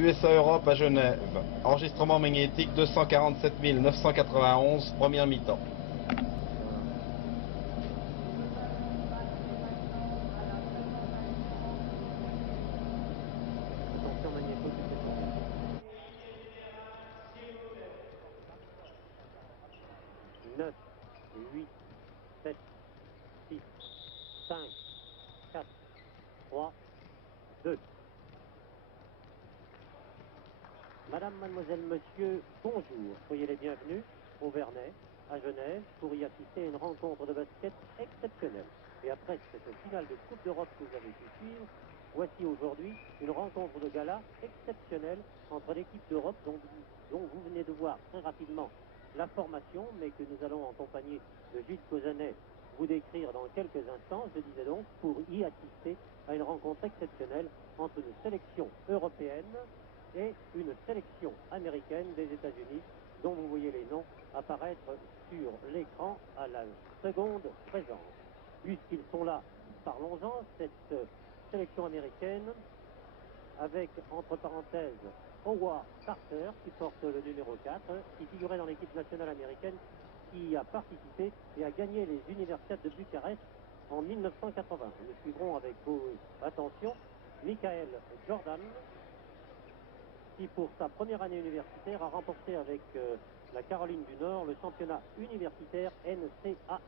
USA Europe à Genève. Enregistrement magnétique 247 991, première mi-temps. Attention magnéto du pétrole. 9, 8, 7, 6, 5, 4, 3, 2. Madame, mademoiselle, monsieur, bonjour. Soyez les bienvenus au Vernet, à Genève, pour y assister à une rencontre de basket exceptionnelle. Et après cette finale de Coupe d'Europe que vous avez pu suivre, voici aujourd'hui une rencontre de gala exceptionnelle entre l'équipe d'Europe dont vous venez de voir très rapidement la formation, mais que nous allons en compagnie de Gilles Causanet vous décrire dans quelques instants, je disais donc, pour y assister à une rencontre exceptionnelle entre une sélection européenne et une sélection américaine des États-Unis, dont vous voyez les noms apparaître sur l'écran à la seconde présence. Puisqu'ils sont là, parlons-en, cette sélection américaine avec, entre parenthèses, Howard Carter, qui porte le numéro 4, qui figurait dans l'équipe nationale américaine, qui a participé et a gagné les Universiades de Bucarest en 1980. Nous suivrons avec attention Michael Jordan, qui pour sa première année universitaire a remporté avec la Caroline du Nord le championnat universitaire NCAA.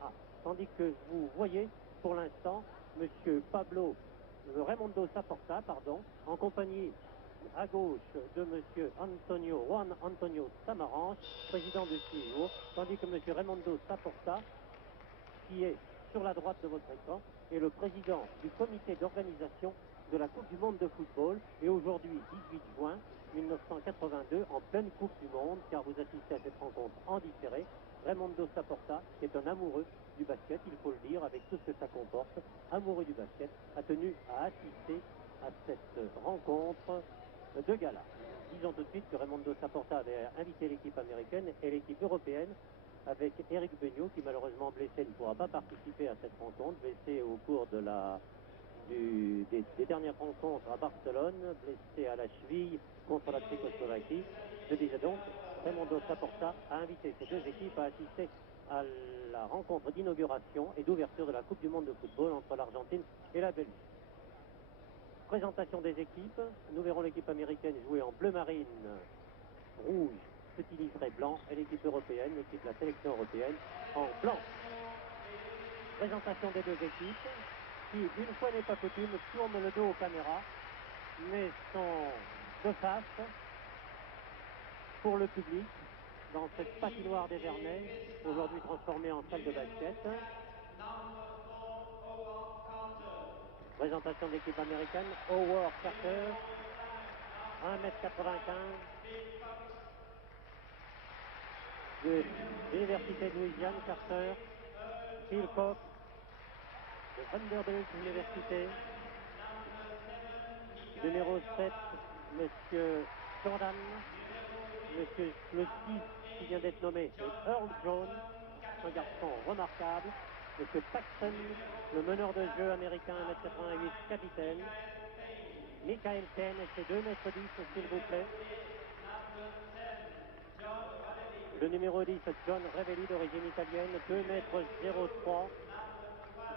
Tandis que vous voyez pour l'instant M. Raimundo Saporta, en compagnie à gauche de M. Juan Antonio Samaranch, président de CIO, tandis que M. Raimundo Saporta, qui est sur la droite de votre écran, est le président du comité d'organisation de la Coupe du Monde de football, et aujourd'hui, 18 juin 1982, en pleine Coupe du Monde, car vous assistez à cette rencontre en différé, Raimundo Saporta, qui est un amoureux du basket, il faut le dire, avec tout ce que ça comporte, amoureux du basket, a tenu à assister à cette rencontre de gala. Disons tout de suite que Raimundo Saporta avait invité l'équipe américaine et l'équipe européenne, avec Eric Beugnot, qui malheureusement blessé ne pourra pas participer à cette rencontre, blessé au cours de des dernières rencontres à Barcelone, blessé à la cheville contre la Tchécoslovaquie. Je disais donc, Raimundo Saporta a invité ces deux équipes à assister à la rencontre d'inauguration et d'ouverture de la Coupe du Monde de football entre l'Argentine et la Belgique. Présentation des équipes, nous verrons l'équipe américaine jouer en bleu marine, rouge, petit livré blanc, et l'équipe européenne, l'équipe de la sélection européenne, en blanc. Présentation des deux équipes, qui, une fois n'est pas coutume, tournent le dos aux caméras, mais sont de face pour le public, dans cette patinoire des Vernets, aujourd'hui transformée en salle de basket. Présentation de l'équipe américaine, Howard Carter, 1m95, de l'Université de Louisiane, Carter, Phil Cox, de Vanderbilt Université, numéro 7, Monsieur Jordan, Monsieur le 6 qui vient d'être nommé, c'est Earl Jones, un garçon remarquable, Monsieur Paxson, le meneur de jeu américain 1m88, capitaine, Michael Ken et ses 2m10, s'il vous plaît. Le numéro 10, John Revelli, d'origine italienne, 2m03,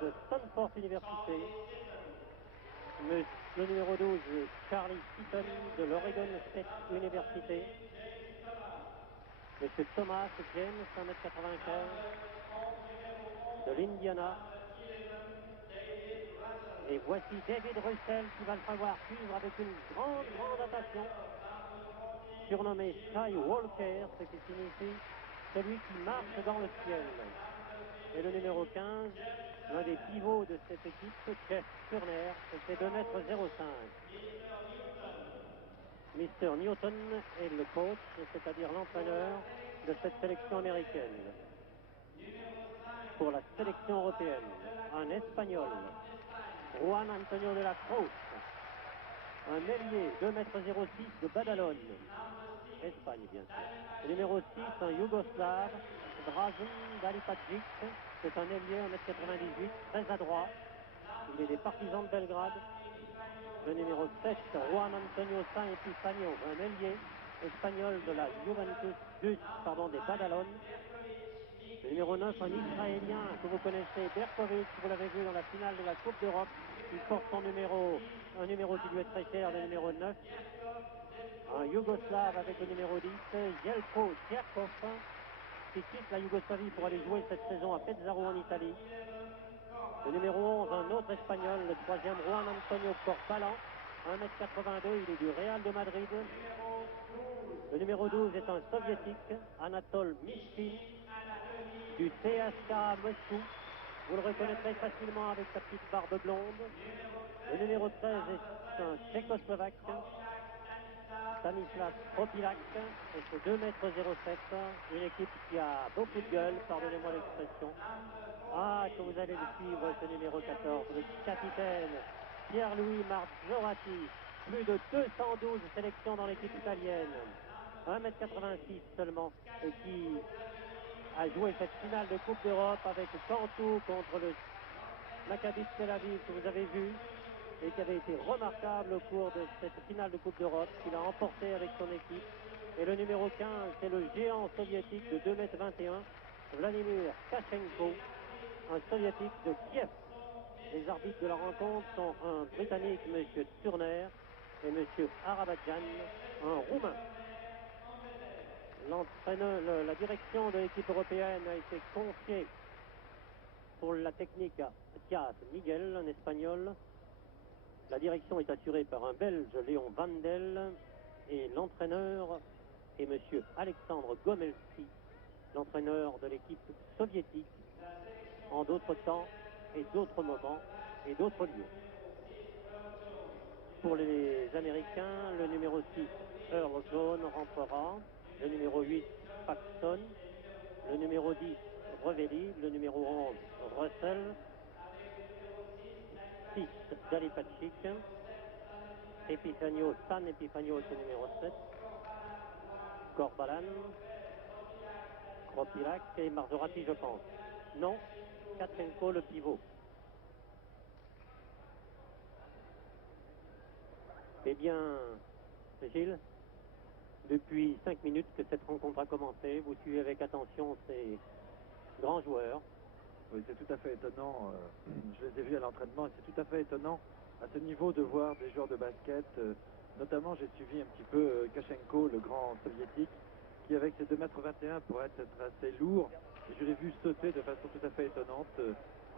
de Stanford Université. Le numéro 12, Charlie Seaton, de l'Oregon State University. Monsieur Thomas James, 1m95, de l'Indiana. Et voici David Russell qui va le falloir suivre avec une grande attention. Surnommé Sky Walker, ce qui signifie celui qui marche dans le ciel. Et le numéro 15, l'un des pivots de cette équipe, Jeff Turner, c'est 2m05. Mr. Newton est le coach, c'est-à-dire l'entraîneur de cette sélection américaine. Pour la sélection européenne, un Espagnol, Juan Antonio de la Cruz, un ailier, 2m06 de Badalone, Espagne bien sûr. Le numéro 6, un Yougoslave, Dražen Dalipagic, c'est un ailier, 1m98, très adroit. Il est des Partisans de Belgrade. le numéro 7, Juan Antonio San Epifanio, un ailier espagnol de la Juventus des Badalone. Le numéro 9, un Israélien que vous connaissez, Berkovic, vous l'avez vu dans la finale de la Coupe d'Europe. Il porte son numéro, un numéro qui lui est très cher, le numéro 9. Un Yougoslave avec le numéro 10, Jelko Tcherkov, qui quitte la Yougoslavie pour aller jouer cette saison à Pesaro en Italie. Le numéro 11, un autre Espagnol, le troisième, Juan Antonio Corbalan, 1m82, il est du Real de Madrid. Le numéro 12 est un soviétique, Anatol Mishkin, du CSKA Moscou. Vous le reconnaîtrez facilement avec sa petite barbe blonde. Le numéro 13 est un Tchécoslovaque, Stanislas Kropilak, et c'est 2m07, une équipe qui a beaucoup de gueule, pardonnez-moi l'expression. Ah, que vous allez le suivre, ce numéro 14, le capitaine Pierre-Louis Marzorati, plus de 212 sélections dans l'équipe italienne, 1m86 seulement, et qui a joué cette finale de Coupe d'Europe avec Cantou contre le Maccabi de Tel Aviv que vous avez vu, et qui avait été remarquable au cours de cette finale de Coupe d'Europe, qu'il a emporté avec son équipe. Et le numéro 15, c'est le géant soviétique de 2m21, Vladimir Kachenko, un soviétique de Kiev. Les arbitres de la rencontre sont un Britannique, M. Turner, et M. Arabadjan, un Roumain. L'entraîneur, la direction de l'équipe européenne a été confiée pour la technique à Thias Miguel, un Espagnol. La direction est assurée par un Belge, Léon Vandel, et l'entraîneur est M. Alexandre Gomelski, l'entraîneur de l'équipe soviétique, en d'autres temps et d'autres moments et d'autres lieux. Pour les Américains, le numéro 6, Earl John, rentrera, le numéro 8, Paxton, le numéro 10, Revelli, le numéro 11, Russell, 6, Dalipachik, Epifanio, San Epifanio, c'est le numéro 7, Corbalan, Kropilak et Marzorati, je pense. Non, Katchenko, le pivot. Eh bien, Gilles, depuis 5 minutes que cette rencontre a commencé, vous suivez avec attention ces grands joueurs. Oui, c'est tout à fait étonnant. Je les ai vus à l'entraînement et c'est tout à fait étonnant à ce niveau de voir des joueurs de basket. Notamment, j'ai suivi un petit peu Kachenko, le grand soviétique, qui avec ses 2m21 pourrait être assez lourd. Et je l'ai vu sauter de façon tout à fait étonnante.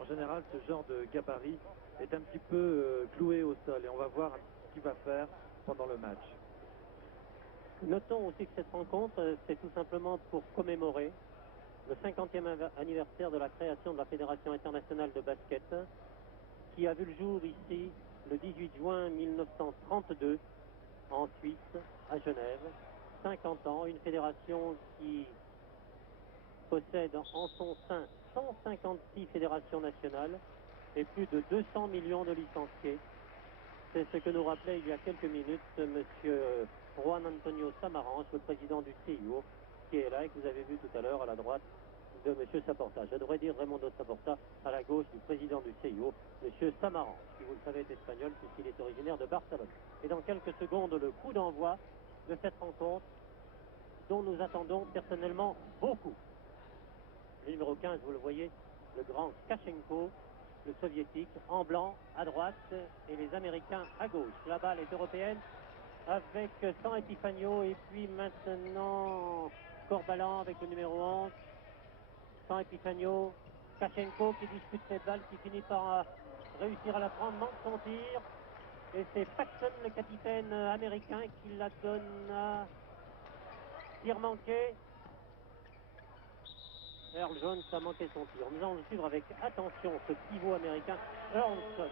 En général, ce genre de gabarit est un petit peu cloué au sol et on va voir ce qu'il va faire pendant le match. Notons aussi que cette rencontre, c'est tout simplement pour commémorer le 50e anniversaire de la création de la Fédération internationale de basket, qui a vu le jour ici le 18 juin 1932 en Suisse, à Genève. 50 ans, une fédération qui possède en son sein 156 fédérations nationales et plus de 200 millions de licenciés. C'est ce que nous rappelait il y a quelques minutes M. Juan Antonio Samaranch, le président du CIO, qui est là et que vous avez vu tout à l'heure à la droite de M. Saporta. Je devrais dire Raimundo Saporta à la gauche du président du CIO, M. Samaranch, qui vous le savez est espagnol puisqu'il est originaire de Barcelone. Et dans quelques secondes, le coup d'envoi de cette rencontre dont nous attendons personnellement beaucoup. Le numéro 15, vous le voyez, le grand Kachenko, le soviétique, en blanc à droite et les Américains à gauche. La balle est européenne avec San Epifanio et puis maintenant Corbalan avec le numéro 11. San Epifanio, Kachenko qui dispute cette balle, qui finit par réussir à la prendre, manque son tir. Et c'est Paxton, le capitaine américain, qui la donne à tir manqué. Earl Jones a manqué son tir. Nous allons le suivre avec attention ce pivot américain, Earl Jones.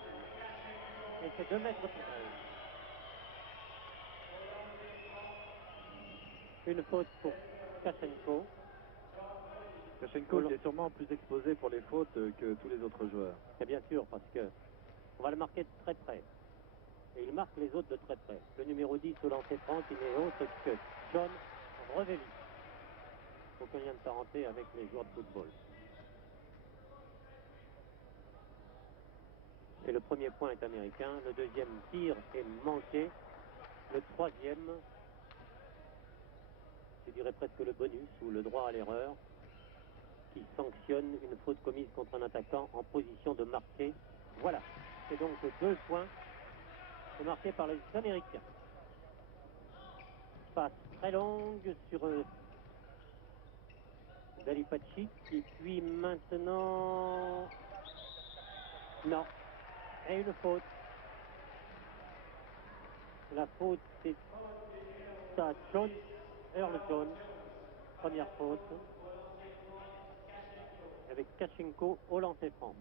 Et c'est 2 mètres 13. Une faute pour Kachenko. Kachenko qui est sûrement plus exposé pour les fautes que tous les autres joueurs. Et bien sûr, parce que on va le marquer de très près. Et il marque les autres de très près. Le numéro 10 au lancer franc, qui n'est autre que John Revelli. Aucun lien de parenté avec les joueurs de football. Et le premier point est américain. Le deuxième tir est manqué. Le troisième, je dirais presque le bonus ou le droit à l'erreur, qui sanctionne une faute commise contre un attaquant en position de marquer. Voilà. C'est donc 2 points marqués par les Américains. Passe très longue sur Dalipacic. Et puis maintenant... Non. Et une faute. La faute, c'est à Jones, Earl Jones. Première faute. Avec Kachenko au lancer franc.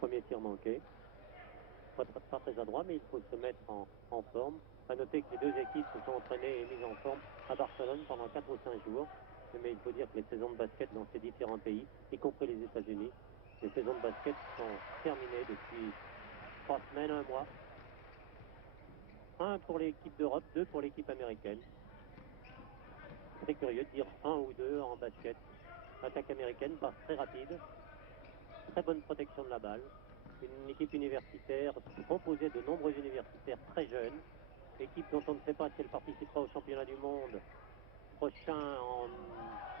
Premier tir manqué. Pas très adroit, mais il faut se mettre en forme. À noter que les deux équipes se sont entraînées et mises en forme à Barcelone pendant 4 ou 5 jours. Mais il faut dire que les saisons de basket dans ces différents pays, y compris les États-Unis, les saisons de basket sont terminées depuis 3 semaines, 1 mois. 1 pour l'équipe d'Europe, 2 pour l'équipe américaine. C'est curieux de dire 1 ou 2 en basket. L'attaque américaine passe très rapide. Très bonne protection de la balle. Une équipe universitaire composée de nombreux universitaires très jeunes. Équipe dont on ne sait pas si elle participera au championnat du monde prochain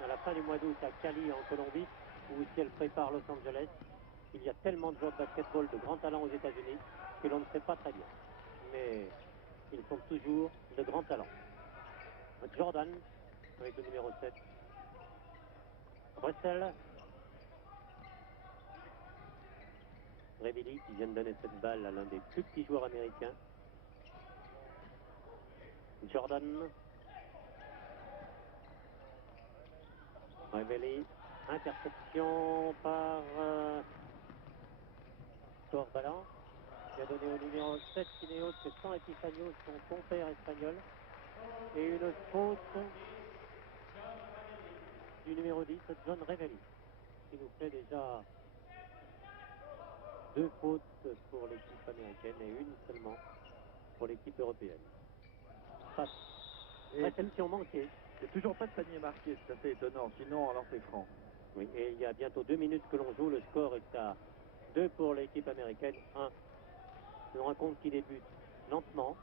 à la fin du mois d'août à Cali en Colombie, ou si elle prépare Los Angeles. Il y a tellement de joueurs de basketball de grands talents aux États-Unis que l'on ne sait pas très bien. Mais ils sont toujours de grands talents. Jordan avec le numéro 7. Russell. Revilly qui vient de donner cette balle à l'un des plus petits joueurs américains. Jordan. Revilly. Interception par Corbalan, qui a donné au numéro 7 qui n'est autre que San Epifanio, son compère espagnol. Et une faute du numéro 10, John Revilly, qui nous fait déjà 2 fautes pour l'équipe américaine et 1 seulement pour l'équipe européenne. Passe. Réception manquée. Il n'y a toujours pas de panier marqué, c'est assez étonnant, sinon en lancer franc. Oui, et il y a bientôt 2 minutes que l'on joue, le score est à 2 pour l'équipe américaine, 1. Une rencontre qui débute lentement,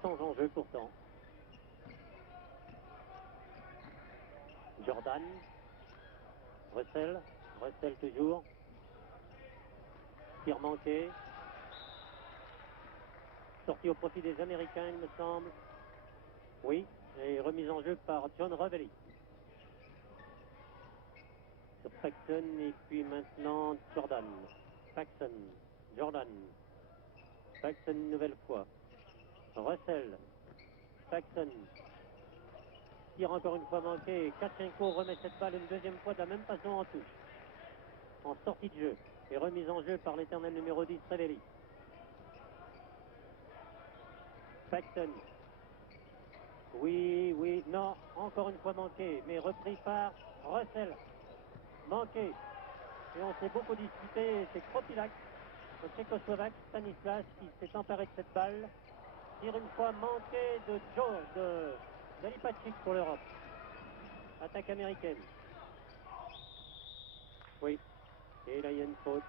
sans enjeu pourtant. Jordan, Russell toujours. Tir manqué. Sorti au profit des Américains, il me semble. Oui, et remise en jeu par John Revilly. Sur Paxson et puis maintenant Jordan. Paxson, Jordan. Paxson une nouvelle fois. Russell. Paxson. Tir encore une fois manqué. Et Kachenko remet cette balle une deuxième fois de la même façon en touche. En sortie de jeu. Et remise en jeu par l'éternel numéro 10, Revilly. Paxson. Oui, non, encore une fois manqué, mais repris par Russell. Manqué. Et on s'est beaucoup disputé, c'est Kropilac, le tchécoslovaque Stanislas, qui s'est emparé de cette balle. Tire une fois manqué de Dalipacic pour l'Europe. Attaque américaine. Oui. Et là, il y a une faute.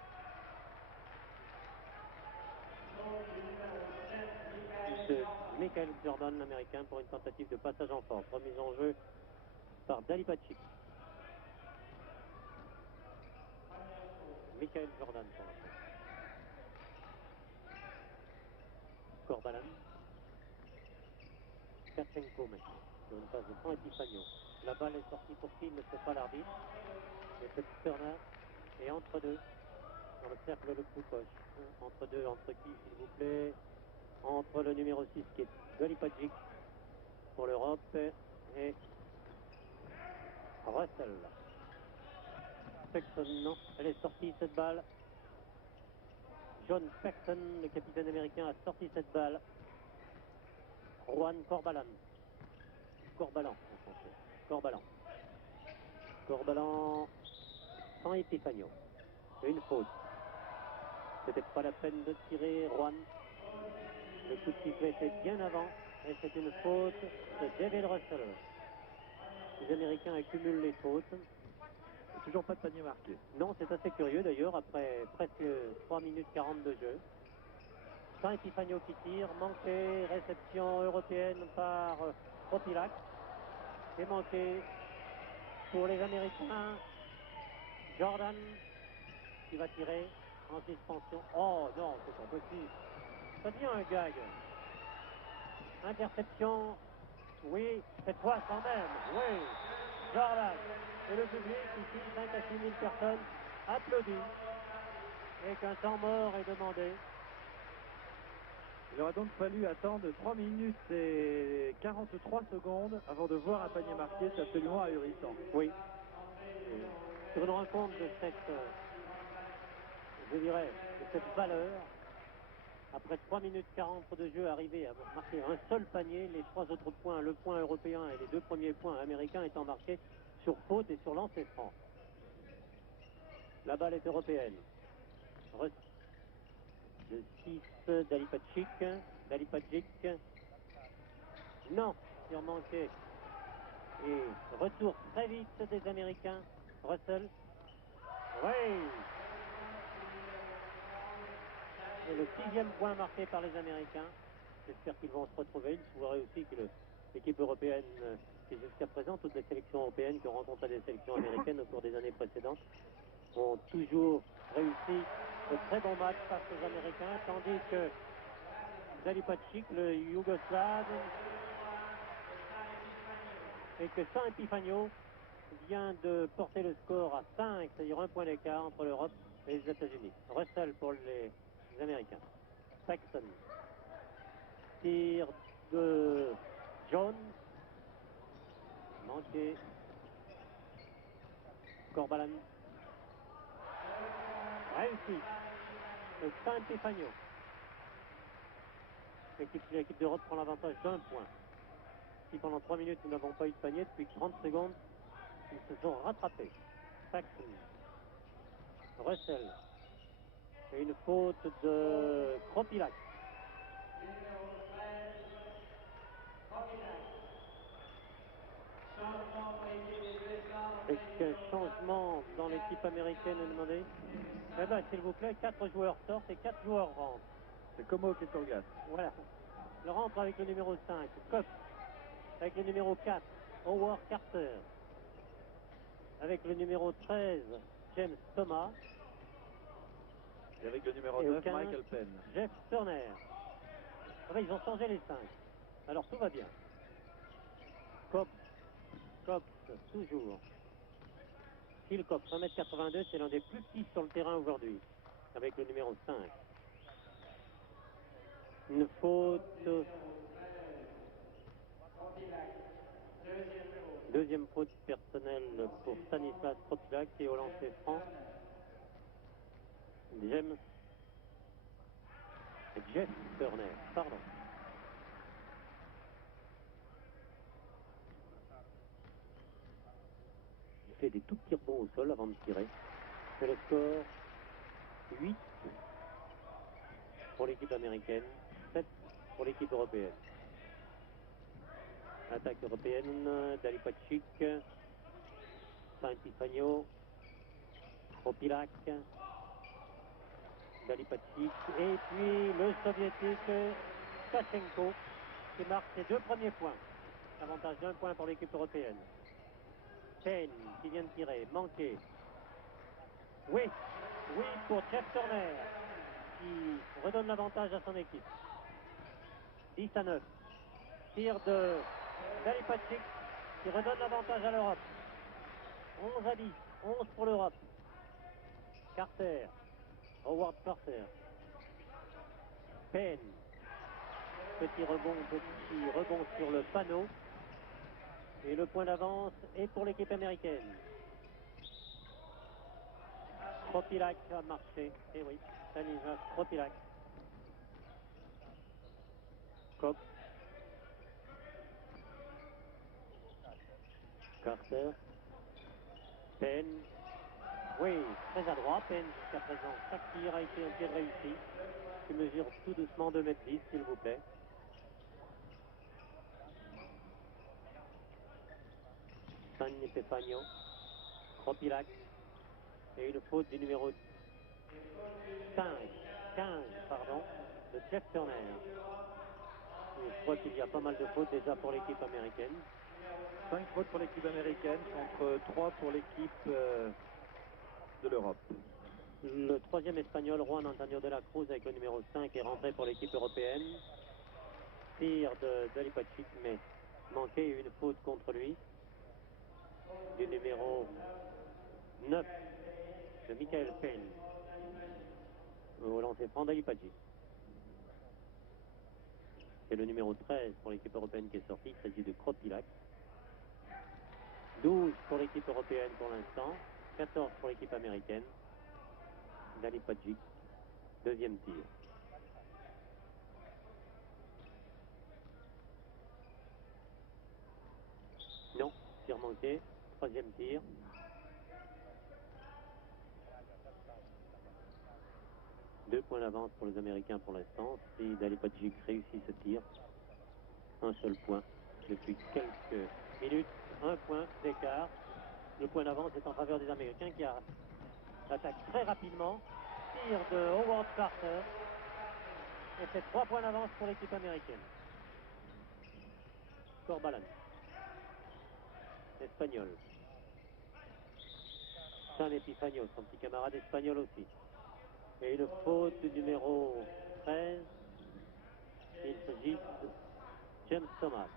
De Michael Jordan, l'américain, pour une tentative de passage en force. Remise en jeu par Dalipacic. Michael Jordan pour la faute. Corbalan. Kachenko maintenant, sur une passe de San Epifanio. La balle est sortie pour qui, il ne sait pas l'arbitre. Et c'est Turner. Et entre deux, dans le cercle le plus proche. Entre deux, entre qui, s'il vous plaît? Entre le numéro 6 qui est Dalipacic pour l'Europe et Russell. Paxson, non, elle est sortie cette balle. John Paxson, le capitaine américain, a sorti cette balle. Juan Corbalan. Corbalan en français. Corbalan sans Epifanio. Une faute. C'était pas la peine de tirer, Juan. Le coup de sifflet était bien avant Et c'est une faute de David Russell. Les Américains accumulent les fautes. Et toujours pas de panier marqué. Non, c'est assez curieux d'ailleurs, après presque 3 minutes 40 de jeu. Saint Epifanio qui tire, manqué, réception européenne par Propilac. Et manqué pour les Américains. Jordan qui va tirer en suspension. Oh non, c'est pas possible. Ça devient un gag. Interception. Oui, cette fois quand même. Oui, Jordan. Et le public, ici, 5 à 6 000 personnes, applaudit. Et qu'un temps mort est demandé. Il aura donc fallu attendre 3 minutes et 43 secondes avant de voir un panier marqué. C'est absolument ahurissant. Oui. Sur une rencontre de cette, je dirais, de cette valeur, après 3 minutes 40 de jeu, arriver à marquer un seul panier, les 3 autres points, le point européen et les 2 premiers points américains étant marqués sur faute et sur lancer franc. La balle est européenne. Le 6 d'Alipagic. D'Alipagic. Non, sur manqué. Et retour très vite des Américains. Russell. Oui. Et le 6e point marqué par les Américains. J'espère qu'ils vont se retrouver. Il faudrait aussi que l'équipe européenne, et jusqu'à présent, toutes les sélections européennes qui ont rencontré des sélections américaines au cours des années précédentes, ont toujours réussi de très bons matchs face aux Américains, tandis que Zalipacic, le Yougoslave, et que Saint Epifanio vient de porter le score à 5, c'est-à-dire un point d'écart entre l'Europe et les États-Unis. Russell pour les Américains. Paxton. Tir de Jones. Manqué. Corbalan. Réussi. Et Saint Epifanio. L'équipe d'Europe prend l'avantage d'un point. Si pendant 3 minutes nous n'avons pas eu de panier, depuis 30 secondes, ils se sont rattrapés. Paxton. Russell. Et une faute de Kropilac. Avec un changement dans l'équipe américaine est demandé. Eh bien, s'il vous plaît, 4 joueurs sortent et 4 joueurs rentrent. C'est Como qui est sur le gaz. Voilà. Il rentre avec le numéro 5, Cox. Avec le numéro 4, Howard Carter. Avec le numéro 13, James Thomas. Et avec le numéro Et au 9, 15, Michael Penn. Jeff Turner. Enfin, ils ont changé les 5. Alors tout va bien. Cox, toujours. Phil Cox, 1m82, c'est l'un des plus petits sur le terrain aujourd'hui. Avec le numéro 5. Une faute. Deuxième faute personnelle pour Stanislas Kropilac qui est au lancer franc. Jeff Turner, pardon. Il fait des tout petits rebonds au sol avant de tirer. C'est le score 8 pour l'équipe américaine, 7 pour l'équipe européenne. Attaque européenne d'Alipacic, Saint Epifanio, Kropilac, d'Alipacic, et puis le soviétique Kachenko qui marque ses 2 premiers points. Avantage d'1 point pour l'équipe européenne. Payne qui vient de tirer, manqué. Oui pour Jeff Turner qui redonne l'avantage à son équipe. 10-9. Tir de d'Alipacic qui redonne l'avantage à l'Europe. 11-10. 11 pour l'Europe. Carter. Howard Carter. Payne. Petit rebond sur le panneau. Et le point d'avance est pour l'équipe américaine. Kropilac a marché. Eh oui, Stanislas Kropilac. Cox. Carter. Penn. Oui, très adroit, Penn jusqu'à présent. Chaque tir a été un tir réussi. Qui mesure tout doucement 2,10 m, s'il vous plaît. San Epifanio, Kropilac, et une faute du numéro 15, pardon, de Jeff Turner. Je crois qu'il y a pas mal de fautes déjà pour l'équipe américaine. 5 fautes pour l'équipe américaine contre 3 pour l'équipe de l'Europe. Le troisième espagnol, Juan Antonio de la Cruz, avec le numéro 5, est rentré pour l'équipe européenne. Tir de Dalipacic, mais manqué une faute contre lui. Du numéro 9 de Michael Payne. Au lancer franc Dalipacic. C'est le numéro 13 pour l'équipe européenne qui est sorti. Il s'agit de Kropilac. 12 pour l'équipe européenne pour l'instant. 14 pour l'équipe américaine. Dalipacic, deuxième tir. Non, tir manqué. Troisième tir. Deux points d'avance pour les Américains pour l'instant. Si Dalipacic réussit ce tir, un seul point depuis quelques minutes. Un point d'écart. Le point d'avance est en faveur des Américains qui attaquent très rapidement. Tir de Howard Carter. Et c'est 3 points d'avance pour l'équipe américaine. Corbalan. Espagnol. San Epifanio, son petit camarade espagnol aussi. Et une faute du numéro 13. Il s'agit de James Thomas.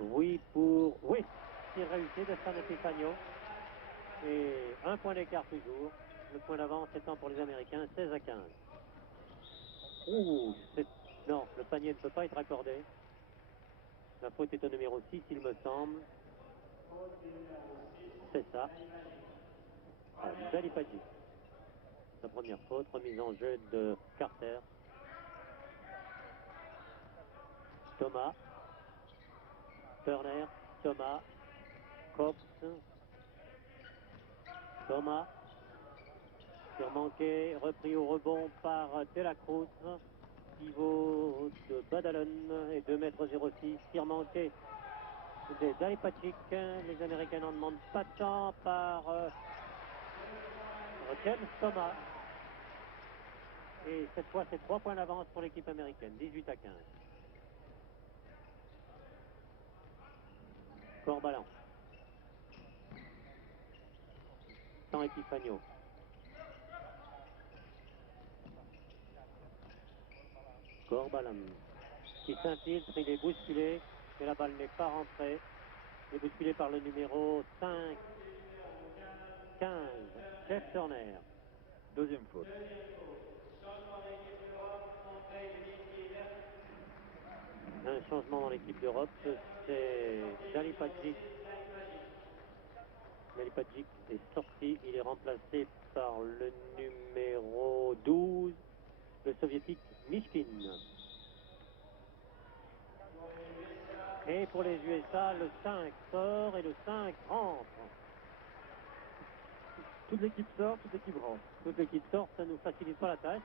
Oui, tir réussi de San Epifanio. Et un point d'écart toujours. Le point d'avance étant pour les Américains 16-15. Non, le panier ne peut pas être accordé. La faute est au numéro 6, il me semble. C'est ça. Dalipacic. Sa première faute, remise en jeu de Carter. Thomas. Turner. Thomas. Cox. Thomas. Tir manqué, repris au rebond par De la Cruz. Pivot de Badalon et 2,06 m. Tir manqué de Dalipacic. Les Américains n'en demandent pas tant par James Thomas. Et cette fois, c'est 3 points d'avance pour l'équipe américaine, 18-15. Corbalan. San Epifanio. Corbalan qui s'infiltre, il est bousculé, mais la balle n'est pas rentrée. Il est bousculé par le numéro 5, 15, Jeff Turner. Deuxième faute. Un changement dans l'équipe d'Europe, c'est Dalipacic. Dalipacic est sorti, il est remplacé par le numéro 12, le soviétique Mishkin. Et pour les USA, le 5 sort et le 5 rentre. Toute l'équipe sort, toute l'équipe rentre. Toute l'équipe sort, ça ne nous facilite pas la tâche.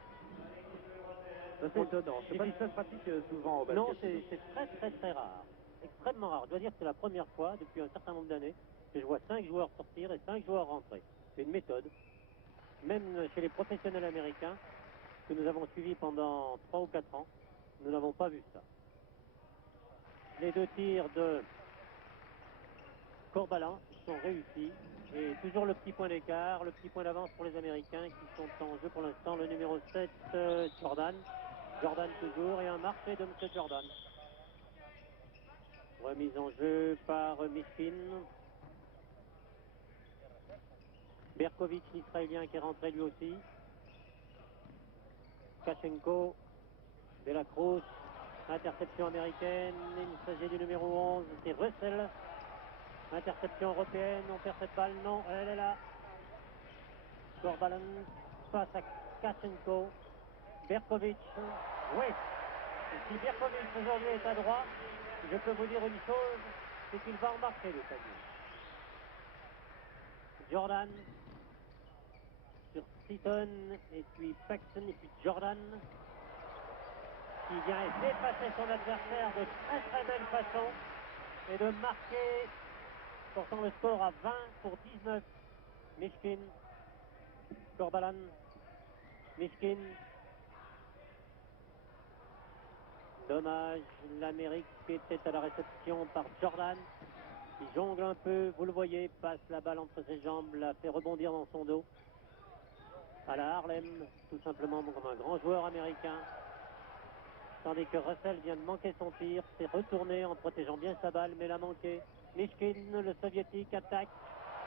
Ça, c'est étonnant. C'est pas ça se pratique souvent au basket. Non, c'est très très très rare. Extrêmement rare. Je dois dire que c'est la première fois depuis un certain nombre d'années que je vois 5 joueurs sortir et 5 joueurs rentrer. C'est une méthode. Même chez les professionnels américains que nous avons suivis pendant 3 ou 4 ans, nous n'avons pas vu ça. Les deux tirs de Corbalan sont réussis. Et toujours le petit point d'écart, le petit point d'avance pour les Américains qui sont en jeu pour l'instant. Le numéro 7, Jordan. Jordan toujours, et un marché de M. Jordan. Remise en jeu par Mishkin. Berkovic, l'Israélien, qui est rentré lui aussi. Kachenko, De la Cruz, interception américaine. Il s'agit du numéro 11, c'est Russell. Interception européenne, on perd cette balle, non, elle est là. Corbalan passe à Kachenko. Berkovic, oui. Si Berkovic aujourd'hui est à droite, je peux vous dire une chose, c'est qu'il va en marquer le panier. Jordan sur Seaton, et puis Paxton, et puis Jordan. qui vient dépasser son adversaire de très très belle façon et de marquer, portant le score à 20 pour 19. Mishkin, Corbalan, Mishkin. Dommage, l'Amérique était à la réception par Jordan. Il jongle un peu, vous le voyez, passe la balle entre ses jambes, la fait rebondir dans son dos. À la Harlem, tout simplement comme un grand joueur américain. Tandis que Russell vient de manquer son tir, s'est retourné en protégeant bien sa balle, mais l'a manqué. Mishkin, le soviétique, attaque,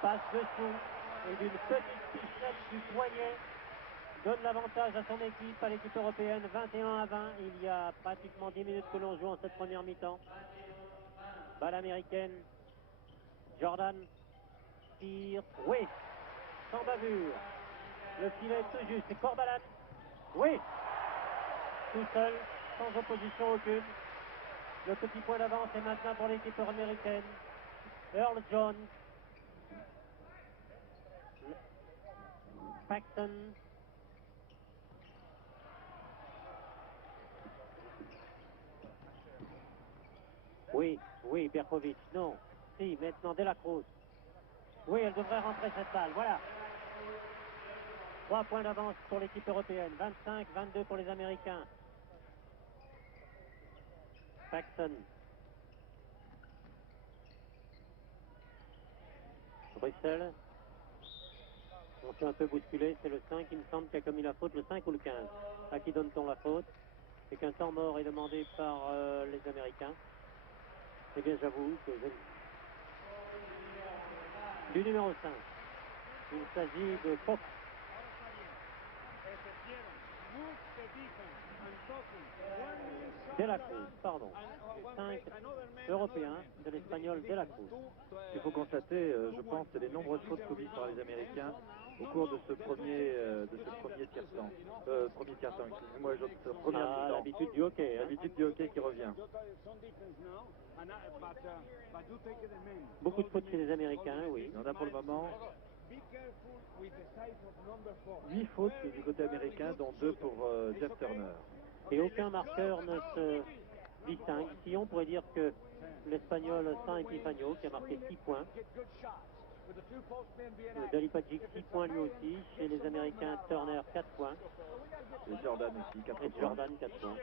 passe dessous, et d'une petite pichette du poignet, donne l'avantage à son équipe, à l'équipe européenne, 21-20. Il y a pratiquement 10 minutes que l'on joue en cette première mi-temps. Balle américaine. Jordan tire, oui, sans bavure. Le filet est tout juste, c'est Corbalan, oui, tout seul, sans opposition aucune. Le petit point d'avance est maintenant pour l'équipe américaine. Earl Jones, Paxton, oui, Berkovic, non, si, maintenant Delacruz. Oui, elle devrait rentrer cette balle, voilà. 3 points d'avance pour l'équipe européenne, 25-22 pour les Américains. Paxton. Bruxelles. On s'est un peu bousculé, c'est le 5, il me semble, qui a commis la faute, le 5 ou le 15. À qui donne-t-on la faute? C'est qu'un temps mort est demandé par les Américains. Eh bien, j'avoue que du numéro 5. Il s'agit de Fox. Delacruz, pardon. 5 européens de l'espagnol Delacruz. Ce qu'il faut constater, je pense, c'est les nombreuses fautes commises par les Américains au cours de ce premier tiers-temps. Premier tiers-temps, excusez-moi, ce premier mi-temps. L'habitude du hockey. L'habitude du hockey qui revient. Beaucoup de fautes chez les Américains, oui. On a pour le moment 8 fautes du côté américain, dont 2 pour Jeff Turner. Et aucun marqueur ne se distingue. Si on pourrait dire que l'Espagnol San Epifanio, qui a marqué 6 points, Dalipagic 6 points lui aussi, chez les Américains Turner 4 points. Et Jordan aussi, 4 Et points. Jordan 4 points.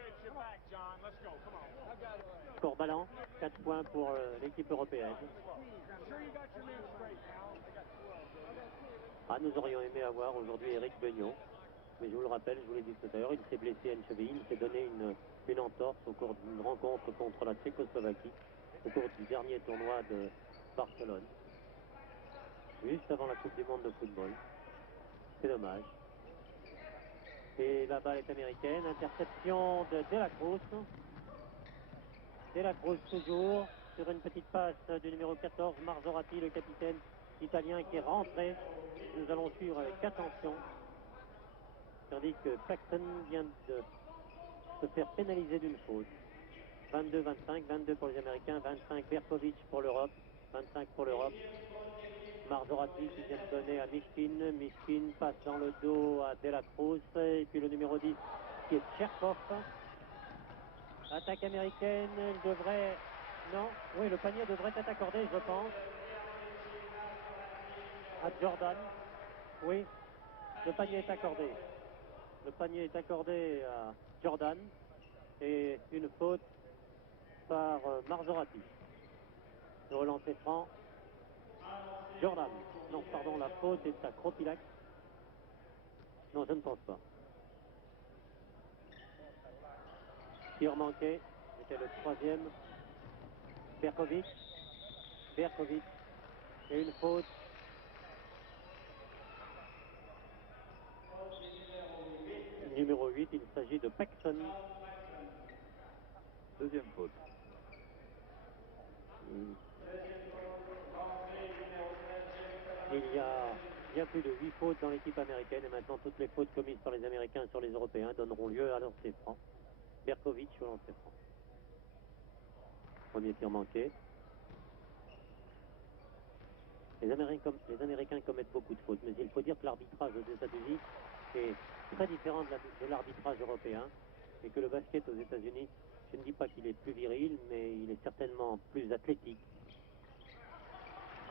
Corbalan 4 points pour l'équipe européenne. Ah, nous aurions aimé avoir aujourd'hui Eric Beugnon. Mais je vous le rappelle, je vous l'ai dit tout à l'heure, il s'est blessé à une cheville, il s'est donné une entorse au cours d'une rencontre contre la Tchécoslovaquie, au cours du dernier tournoi de Barcelone, juste avant la Coupe du Monde de football. C'est dommage. Et la balle est américaine, interception de Delacruz. Delacruz toujours, sur une petite passe du numéro 14, Marzorati, le capitaine italien qui est rentré. Nous allons suivre avec attention. Tandis que Paxton vient de se faire pénaliser d'une faute. 22-25, 22 pour les Américains, 25 Berkovic pour l'Europe, 25 pour l'Europe. Marzorati qui vient de donner à Mishkin. Mishkin passe dans le dos à Delacruz. Et puis le numéro 10 qui est Cherkov. Attaque américaine, il devrait... Non, oui, le panier devrait être accordé, je pense. À Jordan. Oui, le panier est accordé. Le panier est accordé à Jordan et une faute par Marzorati. Le relancer franc. Jordan. Non, pardon, la faute est à Kropilac. Non, je ne pense pas. Tir manqué. C'était le 3e. Berkovic. Berkovic. Et une faute. Numéro 8, il s'agit de Paxton. Deuxième faute. Il y a bien plus de 8 fautes dans l'équipe américaine et maintenant toutes les fautes commises par les Américains sur les Européens donneront lieu à lancer franc. Berkovic au lancer franc. Premier tir manqué. Les Américains commettent beaucoup de fautes, mais il faut dire que l'arbitrage aux États-Unis est très différent de l'arbitrage européen. et que le basket aux États-Unis, je ne dis pas qu'il est plus viril, mais il est certainement plus athlétique.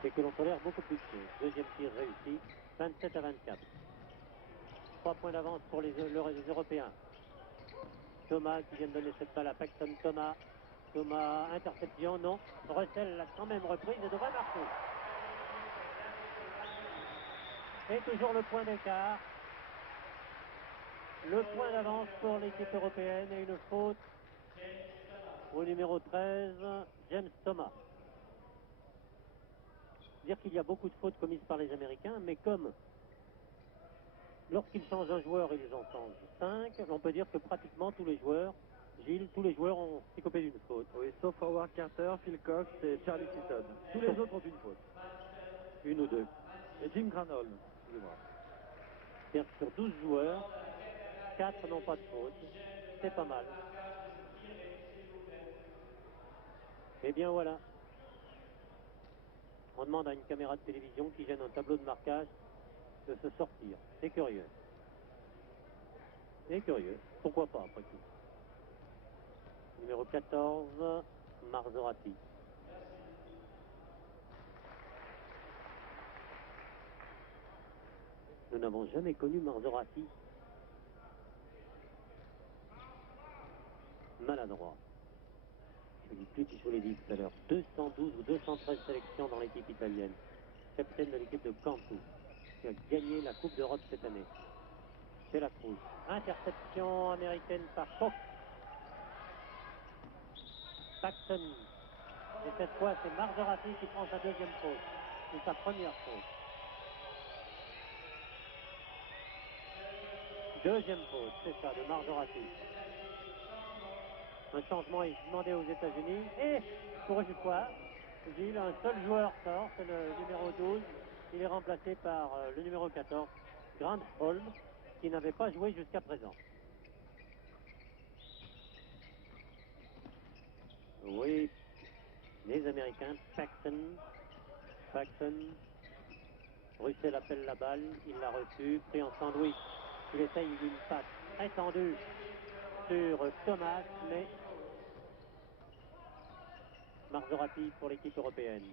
Et que l'on tolère beaucoup plus de choses. Deuxième tir réussi, 27 à 24. 3 points d'avance pour les Européens. Thomas qui vient de donner cette balle à Paxton. Thomas, interception, non. Russell l'a quand même reprise et devrait marquer. Et toujours le point d'écart. Le point d'avance pour l'équipe européenne et une faute au numéro 13, James Thomas. Dire qu'il y a beaucoup de fautes commises par les Américains, mais comme lorsqu'ils changent un joueur, ils en changent 5, on peut dire que pratiquement tous les joueurs, Gilles, tous les joueurs ont écopé d'une faute. Oui, sauf Howard Carter, Phil Cox et Charlie Seaton. Tous les autres ont une faute. Une ou deux. Et Jim Granholm, excusez-moi. C'est-à-dire sur 12 joueurs, 4 n'ont pas de faute. C'est pas mal. Eh bien voilà. On demande à une caméra de télévision qui gêne un tableau de marquage de se sortir. C'est curieux. C'est curieux. Pourquoi pas, après tout. Numéro 14, Marzorati. Nous n'avons jamais connu Marzorati maladroit. Je dis plus, je vous l'ai dit tout à l'heure. 212 ou 213 sélections dans l'équipe italienne. Capitaine de l'équipe de Cantu, qui a gagné la Coupe d'Europe cette année. C'est la Cruz. Interception américaine par Koch. Paxton. Et cette fois, c'est Marzorati qui prend sa deuxième faute. C'est sa première faute. Deuxième faute, c'est ça, de Marzorati. Un changement est demandé aux États-Unis. Et pour une fois, Gilles, un seul joueur sort, c'est le numéro 12. Il est remplacé par le numéro 14, Grant Holm, qui n'avait pas joué jusqu'à présent. Oui, les Américains, Paxton. Russell appelle la balle, il l'a reçue, pris en sandwich. Il essaye d'une passe très tendue sur Thomas, mais Marzorati pour l'équipe européenne,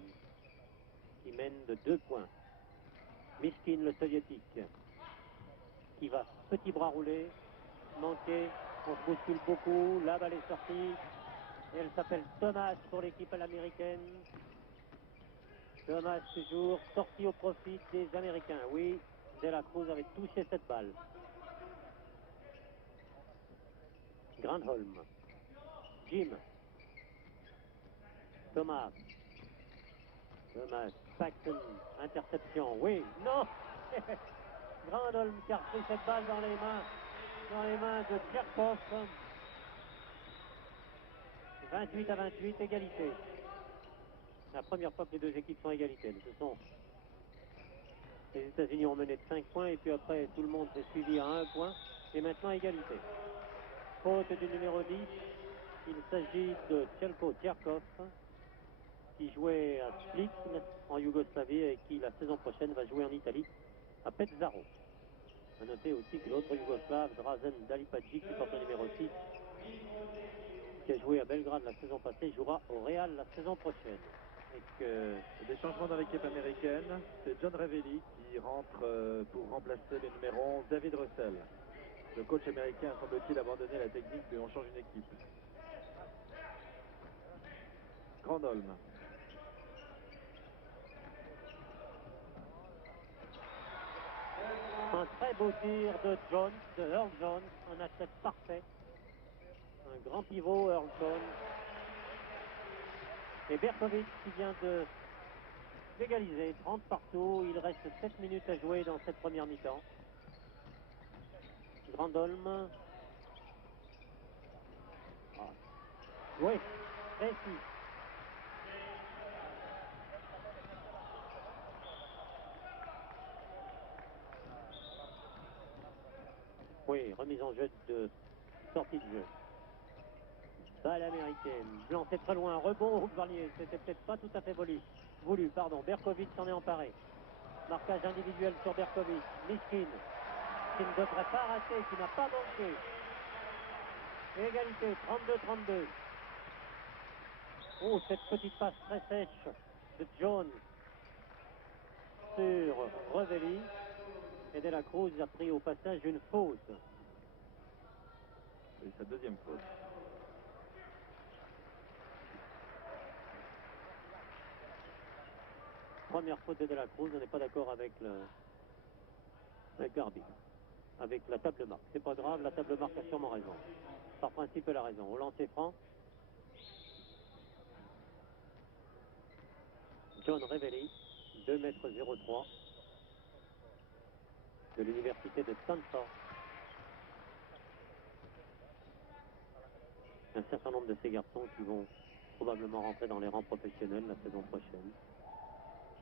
qui mène de 2 points. Mishkin, le soviétique, qui va petit bras roulé, manqué, on se bouscule beaucoup, la balle est sortie, et elle s'appelle Thomas pour l'équipe américaine. Thomas toujours sorti au profit des Américains. Oui, De La Cruz avait touché cette balle. Granholm, Jim, Thomas, Paxton, interception, oui, non. Granholm qui a repris cette balle dans les mains de Tcherkov. 28 à 28, égalité. La première fois que les deux équipes sont égalité. Les États-Unis ont mené de 5 points et puis après tout le monde s'est suivi à 1 point et maintenant égalité. Faute du numéro 10, il s'agit de Tchelko Tcherkov qui jouait à Split en Yougoslavie et qui la saison prochaine va jouer en Italie à Pesaro. A noter aussi que l'autre Yougoslave, Drazen Dalipadji, qui porte le numéro 6, qui a joué à Belgrade la saison passée, jouera au Real la saison prochaine. Et que des changements dans l'équipe américaine, c'est John Ravelli qui rentre pour remplacer le numéro 11, David Russell. Le coach américain semble-t-il abandonner la technique de on change une équipe. Granholm. Un très beau tir de Earl Jones, un athlète parfait. Un grand pivot, Earl Jones. Et Berkovic qui vient d'égaliser, 30 partout. Il reste 7 minutes à jouer dans cette première mi-temps. Granholm. Ah. Oui, réussi. Oui, remise en jeu de sortie de jeu. Balle américaine, lancé très loin, rebond au Varnier, c'était peut-être pas tout à fait voulu, Berkovic s'en est emparé. Marquage individuel sur Berkovic, Mishkin, qui ne devrait pas rater, qui n'a pas manqué. Et égalité, 32-32. Oh, cette petite passe très sèche de Jones sur Revelli. Et De La Cruz a pris au passage une faute. C'est sa deuxième faute. Première faute de La Cruz, on n'est pas d'accord avec l'arbitre, avec la table marque. C'est pas grave, la table marque a sûrement raison. Par principe, elle a raison. Au lancer franc, John Revelli, 2,03 m de l'université de Stanford. Un certain nombre de ces garçons qui vont probablement rentrer dans les rangs professionnels la saison prochaine,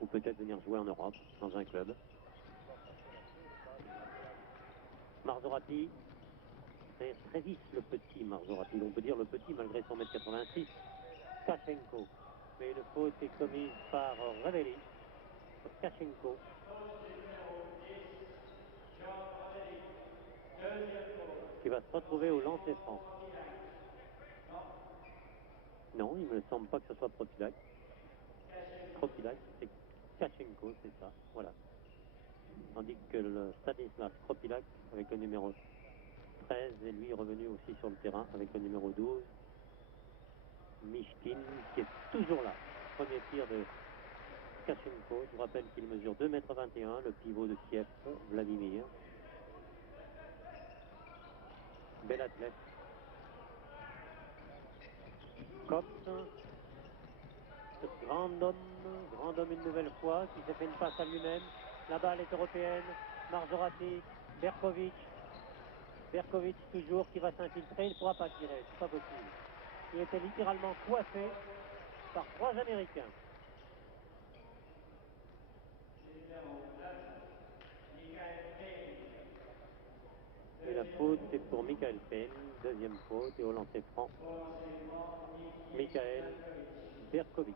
ou peut-être venir jouer en Europe, dans un club. Marzorati, c'est très vite le petit Marzorati, on peut dire le petit malgré son 1,86 m. Kachenko, mais une faute est commise par Revelli sur Kachenko. Qui va se retrouver au lancer franc. Non, il ne me semble pas que ce soit Kropilac. Kropilac, c'est Kachenko, c'est ça, voilà. Tandis que le Stanislas Kropilac, avec le numéro 13, est lui revenu aussi sur le terrain avec le numéro 12. Mishkin, qui est toujours là. Premier tir de Kachenko. Je vous rappelle qu'il mesure 2,21 m, le pivot de Kiev, Vladimir. Bel athlète. Kops, ce grand homme une nouvelle fois, qui s'est fait une passe à lui-même. La balle est européenne. Marzorati, Berkovic. Berkovic toujours qui va s'infiltrer. Il ne pourra pas tirer, c'est pas possible. Il était littéralement coiffé par 3 Américains. Et la faute est pour Michael Penn, deuxième faute, et au lancer franc, Michael Berkovic.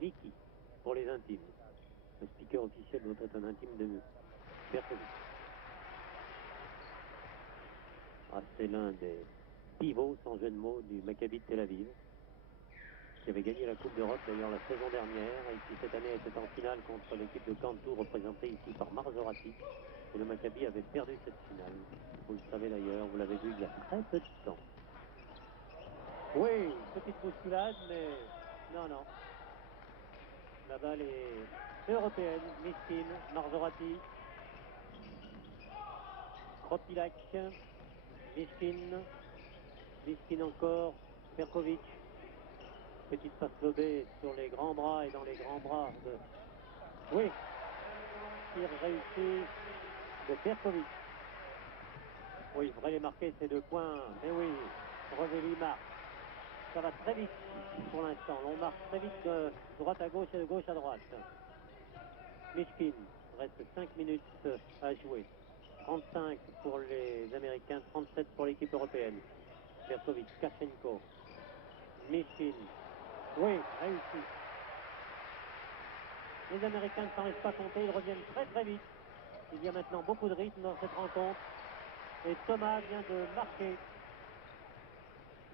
Niki, pour les intimes. Le speaker officiel doit être un intime de Berkovic. Ah, c'est l'un des pivots, sans jeu de mots, du Maccabi de Tel Aviv, qui avait gagné la Coupe d'Europe d'ailleurs la saison dernière, et qui cette année était en finale contre l'équipe de Cantour, représentée ici par Marzorati. Et le Maccabi avait perdu cette finale. Vous le savez d'ailleurs, vous l'avez vu il y a très peu de temps. Oui, petite bousculade, mais non. La balle est européenne. Mishkin, Marzorati, Kropilac, Mishkin encore, Berkovic. Petite passe lobée sur les grands bras et dans les grands bras de... Oui, tir réussi de Berkovic. Oui, il faudrait les marquer ces 2 points. Mais oui, Revelli marque. Ça va très vite pour l'instant. On marque très vite de droite à gauche et de gauche à droite. Mishkin, reste 5 minutes à jouer. 35 pour les Américains, 37 pour l'équipe européenne. Berkovic, Kachenko, Mishkin. Oui, réussi. Les Américains ne s'en laissent pas compter, ils reviennent très très vite. Il y a maintenant beaucoup de rythme dans cette rencontre. Et Thomas vient de marquer.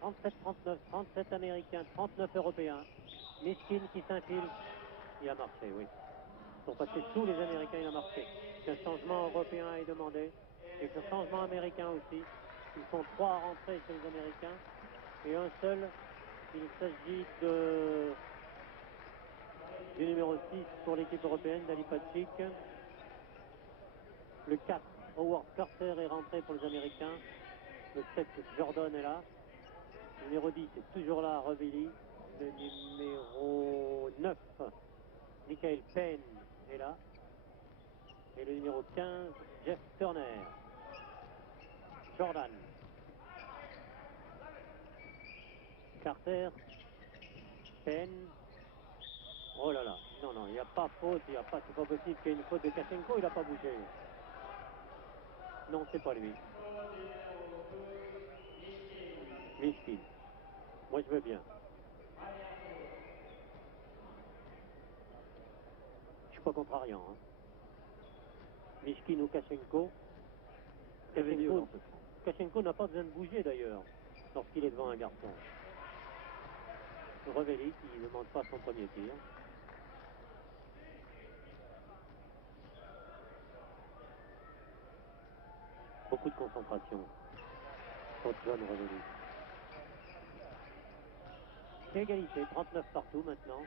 37-39, 37 Américains, 39 Européens. Mishkin qui s'infile. Il a marché, oui. Pour passer tous les Américains, il a marché. Un changement européen est demandé. Et un changement américain aussi. Ils sont 3 à rentrer chez les Américains. Et un seul, il s'agit du numéro 6 pour l'équipe européenne, Dali Patrick. Le 4, Howard Carter est rentré pour les Américains. Le 7, Jordan est là. Le numéro 10 est toujours là, Revelli. Le numéro 9, Michael Penn est là. Et le numéro 15, Jeff Turner. Jordan. Carter. Penn. Oh là là. Non, il n'y a pas faute. C'est pas possible qu'il y ait une faute de Kachenko. Il n'a pas bougé. Non, c'est pas lui. Mishkin. Moi, je veux bien. Je suis pas contrariant. Hein. Mishkin ou Kachenko. Kachenko n'a pas besoin de bouger d'ailleurs. lorsqu'il est devant un garçon. Revelli qui ne manque pas son premier tir. Beaucoup de concentration pour John Revelli. Égalité, 39 partout maintenant.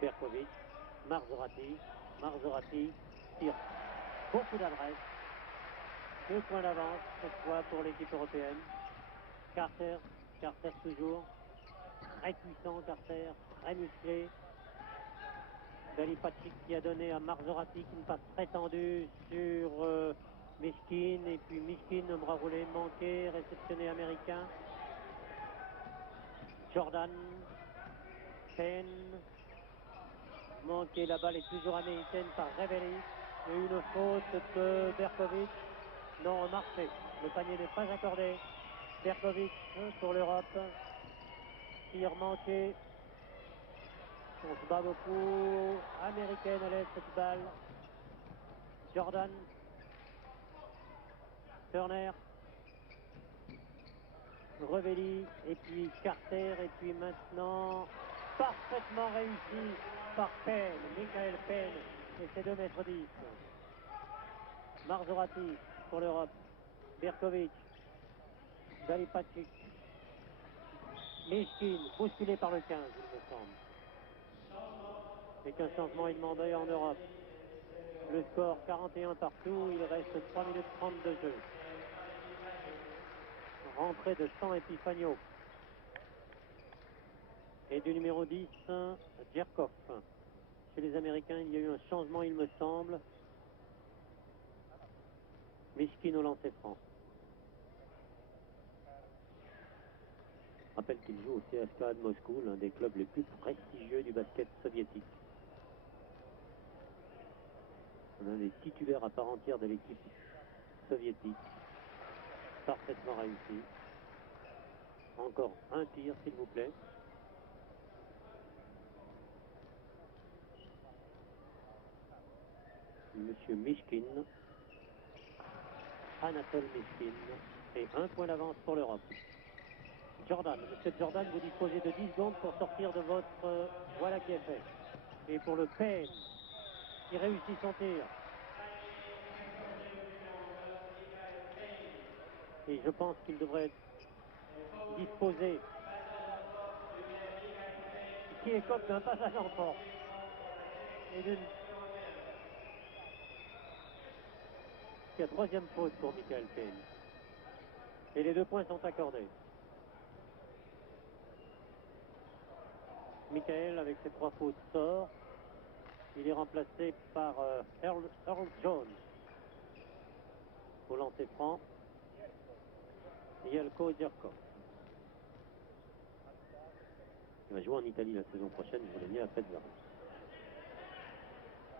Berkovic, Marzorati tire. Beaucoup d'adresse. 2 points d'avance cette fois pour l'équipe européenne. Carter toujours. Très puissant Carter, très musclé. Galipacic qui a donné à Marzorati une passe très tendue sur Mishkin. Et puis Mishkin, bras roulé, manqué, réceptionné américain. Jordan, Penn. Manqué, la balle est toujours américaine par Revelli. Et une faute de Berkovic. Non, marché. Le panier n'est pas accordé. Berkovic pour l'Europe. Tir manqué. On se bat beaucoup. Américaine, elle laisse cette balle. Jordan. Turner. Revelli. Et puis Carter. Et puis maintenant, parfaitement réussi par Penn. Michael Penn. Et c'est 2,10 m. Marzorati pour l'Europe. Berkovic. Galipacic. Mishkin, bousculé par le 15, il me semble. Et qu'un changement est demandé en Europe. Le score 41 partout, il reste 3 minutes 30 de jeu. Rentrée de San Epifanio. Et du numéro 10, Djerkov. Chez les Américains, il y a eu un changement, il me semble. Mishkin au lancer franc. Je rappelle qu'il joue au CSKA de Moscou, l'un des clubs les plus prestigieux du basket soviétique. L'un des titulaires à part entière de l'équipe soviétique. Parfaitement réussi. Encore un tir, s'il vous plaît. Monsieur Mishkin. Anatole Mishkin. Et 1 point d'avance pour l'Europe. Jordan, monsieur Jordan, vous disposez de 10 secondes pour sortir de votre... voilà qui est fait. Et pour le Penn, qui réussit son tir. Et je pense qu'il devrait disposer... qui écope d'un passage en force. Et d'une... C'est la 3e faute pour Michael Penn. Et les 2 points sont accordés. Michael, avec ses 3 fautes, sort. Il est remplacé par Earl Jones au lancer franc. Et Jelko Djerkov. Il va jouer en Italie la saison prochaine, je vous l'ai dit, à Pesaro.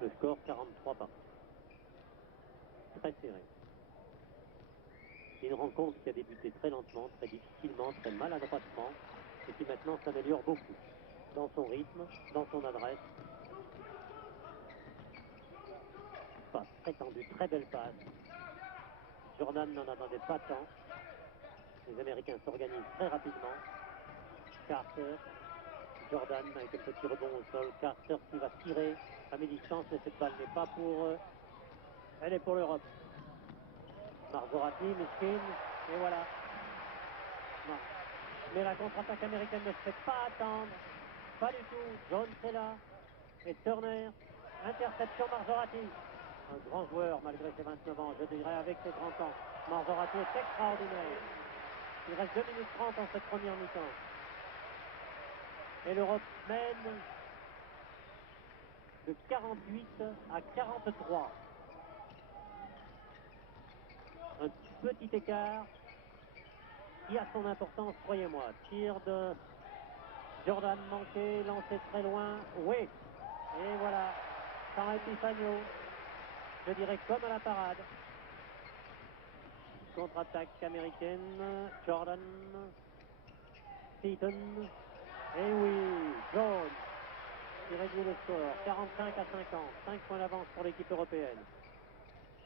Le score 43 partout. Très serré. Une rencontre qui a débuté très lentement, très difficilement, très maladroitement, et qui maintenant s'améliore beaucoup. Dans son rythme, dans son adresse. Passe très tendue, très belle passe. Jordan n'en attendait pas tant. Les Américains s'organisent très rapidement. Carter, Jordan avec un petit rebond au sol. Carter qui va tirer à mi-distance, mais cette balle n'est pas pour eux. Elle est pour l'Europe. Marzorati, Mishkin, et voilà. Non. Mais la contre-attaque américaine ne se fait pas attendre. Pas du tout. Jones est là. Et Turner. Interception Marzorati. Un grand joueur malgré ses 29 ans, je dirais avec ses 30 ans. Marzorati est extraordinaire. Il reste 2 minutes 30 en cette première mi-temps. Et l'Europe mène de 48 à 43. Un petit écart qui a son importance, croyez-moi. Tir de Jordan manqué, lancé très loin. Oui. Et voilà. San Epifanio. Je dirais comme à la parade. Contre-attaque américaine. Jordan. Seaton. Et oui. Jones. Qui réduit le score. 45 à 50. 5 points d'avance pour l'équipe européenne.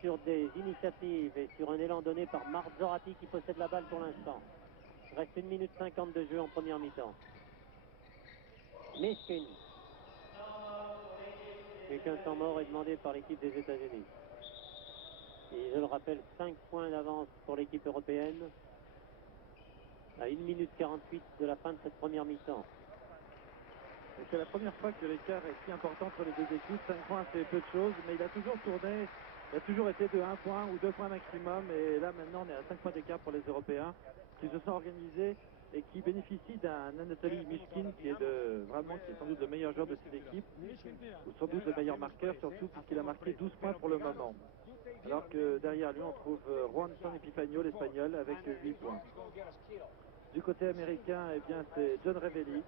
sur des initiatives et sur un élan donné par Marzorati qui possède la balle pour l'instant. Il reste 1 minute 50 de jeu en première mi-temps. Mishkin. Et qu'un temps mort est demandé par l'équipe des États-Unis. Et je le rappelle, 5 points d'avance pour l'équipe européenne à 1 minute 48 de la fin de cette première mi-temps. Et c'est la première fois que l'écart est si important entre les deux équipes. 5 points, c'est peu de choses, mais il a toujours tourné. Il a toujours été de 1 point ou 2 points maximum. Et là, maintenant, on est à 5 points d'écart pour les Européens qui se sont organisés et qui bénéficient d'un Anatoly Mishkin qui est sans doute le meilleur joueur de cette équipe, ou sans doute le meilleur marqueur, surtout puisqu'il a marqué 12 points pour le moment. Alors que derrière lui, on trouve Juanson Epifanio, l'Espagnol, avec 8 points. Du côté américain, eh bien, c'est John Revelli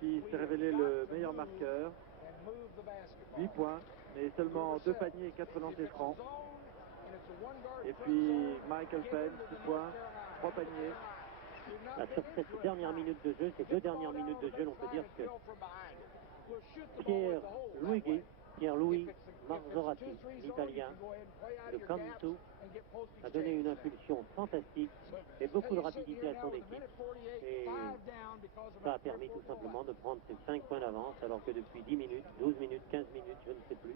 qui s'est révélé le meilleur marqueur. 8 points, mais seulement 2 paniers et 4 lancers francs. Et puis Michael Penn, 6 points, 3 paniers. Là, sur cette dernière minute de jeu, ces 2 dernières minutes de jeu, on peut dire que Pierre-Louis Marzorati, l'Italien de Cantu, a donné une impulsion fantastique et beaucoup de rapidité à son équipe. Et ça a permis tout simplement de prendre ces 5 points d'avance, alors que depuis 10 minutes, 12 minutes, 15 minutes, je ne sais plus,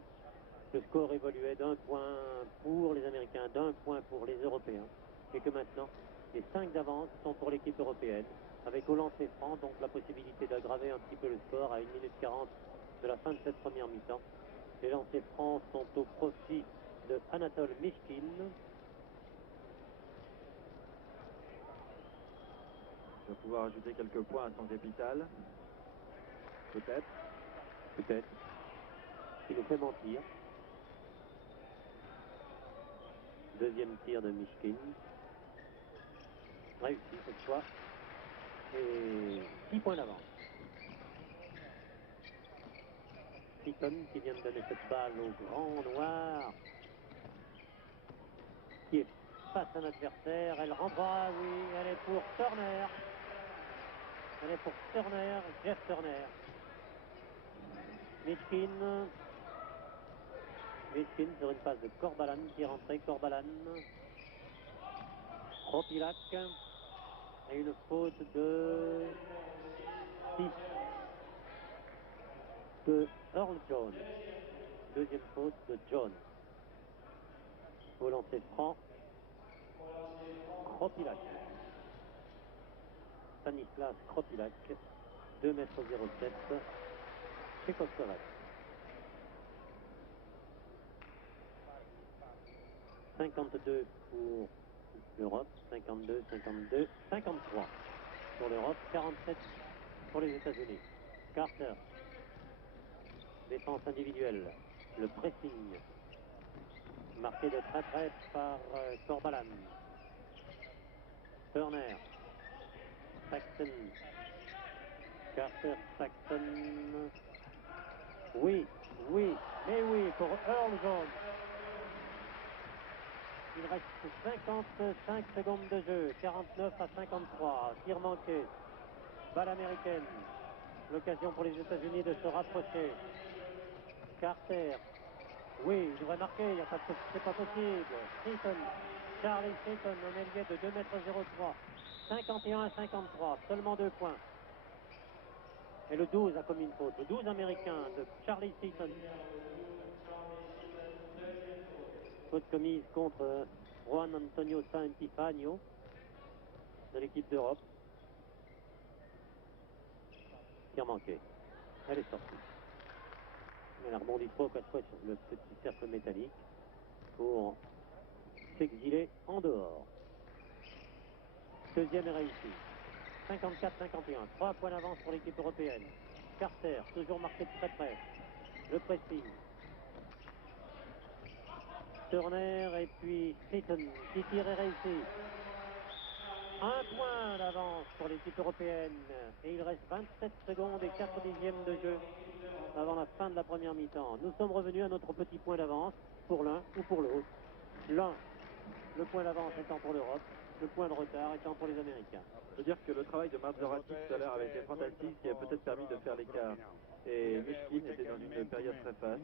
le score évoluait d'1 point pour les Américains, d'1 point pour les Européens. Et que maintenant, les 5 d'avance sont pour l'équipe européenne, avec au lancer franc, donc la possibilité d'aggraver un petit peu le score à 1 minute 40 de la fin de cette première mi-temps. Les lancers francs sont au profit de Anatol Mishkin. Il va pouvoir ajouter quelques points à son capital. Peut-être. Peut-être. Il nous fait mentir. Deuxième tir de Mishkin. Réussi cette fois. Et 6 points d'avance. Seaton qui vient de donner cette balle au grand noir. Qui est face à un adversaire. Elle renvoie, oui, elle est pour Turner. Elle est pour Turner, Jeff Turner. Mishkin sur une passe de Corbalan qui est rentré. Corbalan. Kropilak. Et une faute de 6 de Earl Jones. Deuxième faute de Jones. Au lancer franc. Kropilak. Stanislas Kropilak. 2,07 m. Tchécoslovaque. 52 pour l'Europe, 52, 52, 53 pour l'Europe, 47 pour les États-Unis. Carter. Défense individuelle. Le pressing. Marqué de très près par Corbalan. Turner. Saxton. Carter, Saxton. Oui, mais oui, pour Earl Jones. Il reste 55 secondes de jeu, 49 à 53. Tir manqué. Balle américaine. L'occasion pour les États-Unis de se rapprocher. Carter. Oui, il devrait marquer, c'est pas possible. Seaton. Charlie Seaton, un ailier de 2,03 m. 51 à 53, seulement 2 points. Et le 12 a commis une faute. Le 12 américain de Charlie Seaton. Faute commise contre Juan Antonio Epifanio de l'équipe d'Europe. Tir manqué. Elle est sortie. Elle a rebondi 3 ou 4 fois sur le petit cercle métallique pour s'exiler en dehors. Deuxième est réussi. 54-51. 3 points d'avance pour l'équipe européenne. Carter, toujours marqué de très près. Le pressing. Turner et puis Seaton qui tire est réussi. 1 point d'avance pour l'équipe européenne. Et il reste 27 secondes et 4 dixièmes de jeu avant la fin de la première mi-temps. Nous sommes revenus à notre petit point d'avance pour l'un ou pour l'autre. L'un, le point d'avance étant pour l'Europe, le point de retard étant pour les Américains. veux dire que le travail de Marzorati tout à l'heure avait été fantastique, qui a peut-être permis de faire l'écart. Et Mishkin était dans une période très faste.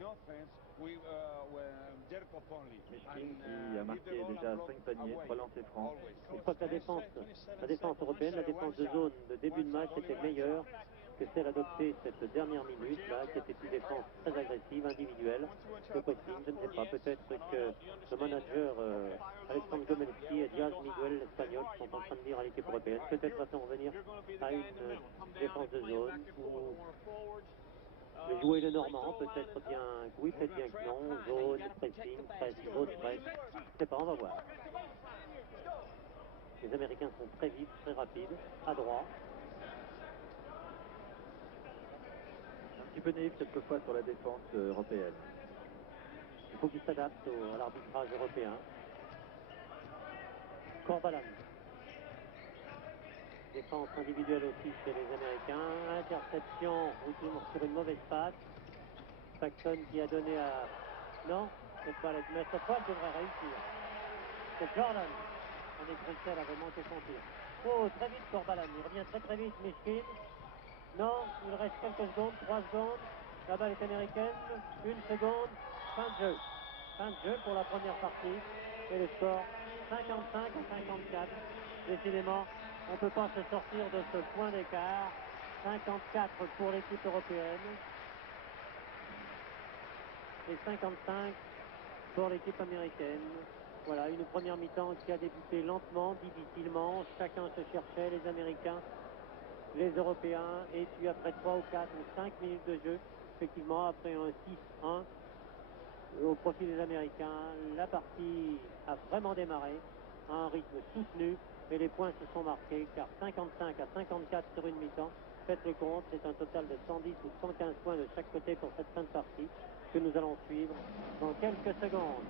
Mishkin qui a marqué déjà 5 paniers, 3 lancers francs. Je crois que la défense européenne, la défense de zone de début de match était meilleure que celle adoptée cette dernière minute, là, qui était une défense très agressive, individuelle. C'est possible, je ne sais pas, peut-être que le manager Alexandre Gomelski et Diaz Miguel, l'Espagnol, sont en train de dire à l'équipe européenne, peut-être va-t-on revenir à une défense de zone où le jouer le Normand, peut-être bien, oui, peut-être bien que non, zone, pressing, press, zone, press, je ne sais pas, on va voir. Les Américains sont très vite, très rapides, à droit. Un petit peu naïf cette fois sur la défense européenne. Il faut qu'ils s'adaptent à l'arbitrage européen. Corbalan. Défense individuelle aussi chez les Américains. Interception sur une mauvaise passe. Paxson qui a donné à... Non, cette fois, mais cette fois, elle devrait réussir. C'est Jordan. André Bruxelles avait manqué son tir. Oh, très vite Corbalan. Il revient très vite, Mishkin. Non, il reste quelques secondes, 3 secondes. La balle est américaine. 1 seconde. Fin de jeu. Fin de jeu pour la première partie. Et le score 55 à 54. Décidément, on ne peut pas se sortir de ce point d'écart. 54 pour l'équipe européenne. Et 55 pour l'équipe américaine. Voilà, une première mi-temps qui a débuté lentement, difficilement. Chacun se cherchait, les Américains, les Européens. Et puis après 3 ou 4 ou 5 minutes de jeu, effectivement, après un 6-1, au profit des Américains, la partie a vraiment démarré à un rythme soutenu et les points se sont marqués car 55 à 54 sur une mi-temps, faites le compte, c'est un total de 110 ou 115 points de chaque côté pour cette fin de partie que nous allons suivre dans quelques secondes.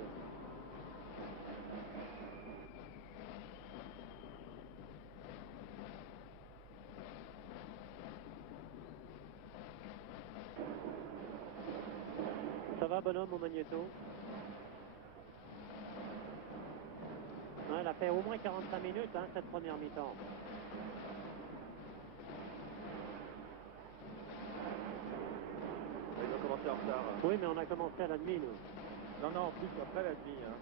Ça va, bonhomme, au magnéto? Elle a fait au moins 45 minutes, hein, cette première mi-temps. Ils ont commencé en retard. Oui, mais on a commencé à la demi, nous. Non, non, plus après la demi. Hein.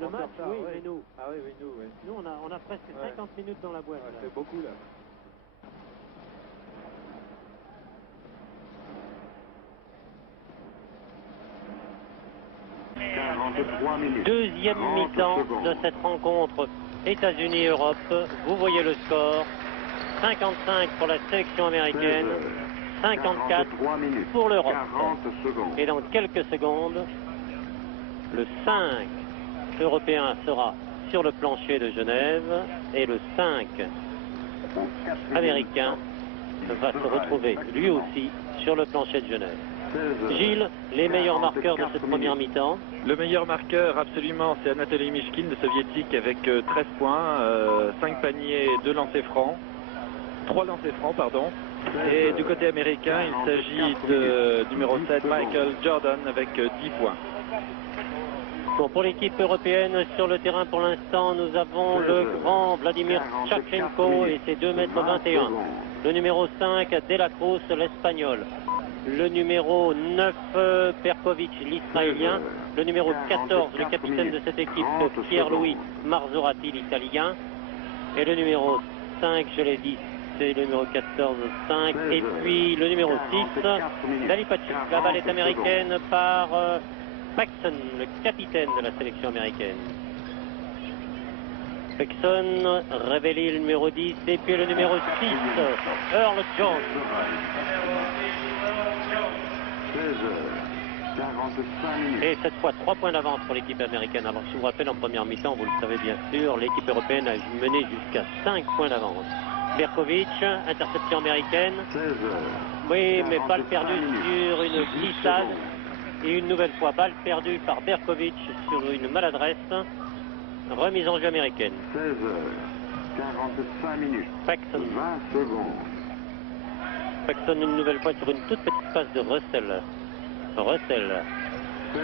Le match, retard, oui, ouais. mais nous. Ah oui, nous, oui. Nous, on a presque 50 minutes dans la boîte. Ouais, c'est beaucoup, là. Deuxième mi-temps de cette rencontre États-Unis-Europe. Vous voyez le score. 55 pour la sélection américaine, 54 pour l'Europe. Et dans quelques secondes, le 5 européen sera sur le plancher de Genève et le 5 américain va se retrouver lui aussi sur le plancher de Genève. Gilles, les meilleurs marqueurs de cette première mi-temps? Le meilleur marqueur, absolument, c'est Anatoly Mishkin, le soviétique, avec 13 points, 5 paniers, 2 lancers francs, 3 lancers francs, pardon. Et du côté américain, il s'agit de numéro 7, Michael Jordan, avec 10 points. Bon, pour l'équipe européenne, sur le terrain pour l'instant, nous avons le grand Vladimir Tchakchenko et ses 2,21 m. Le numéro 5, De La Cruz, l'Espagnol. Le numéro 9, Perkovic, l'Israélien. Le numéro 14, le capitaine de cette équipe, Pierre-Louis Marzorati, l'Italien. Et le numéro 5, je l'ai dit, c'est le numéro 14, 5. Et puis le numéro 6, Dali Patrick. La balle est américaine par Paxson, le capitaine de la sélection américaine. Paxson, révélé le numéro 10. Et puis le numéro 6, Earl Jones. 45 minutes. Et cette fois, 3 points d'avance pour l'équipe américaine. Alors, je vous rappelle, en première mi-temps, vous le savez bien sûr, l'équipe européenne a mené jusqu'à 5 points d'avance. Berkovic, interception américaine. 16 heures. Oui, mais balle perdue sur une glissade. Et une nouvelle fois, balle perdue par Berkovic sur une maladresse. Remise en jeu américaine. 16 heures. 45 minutes. Paxson. 20 secondes. Paxson une nouvelle fois sur une toute petite passe de Russell. Russell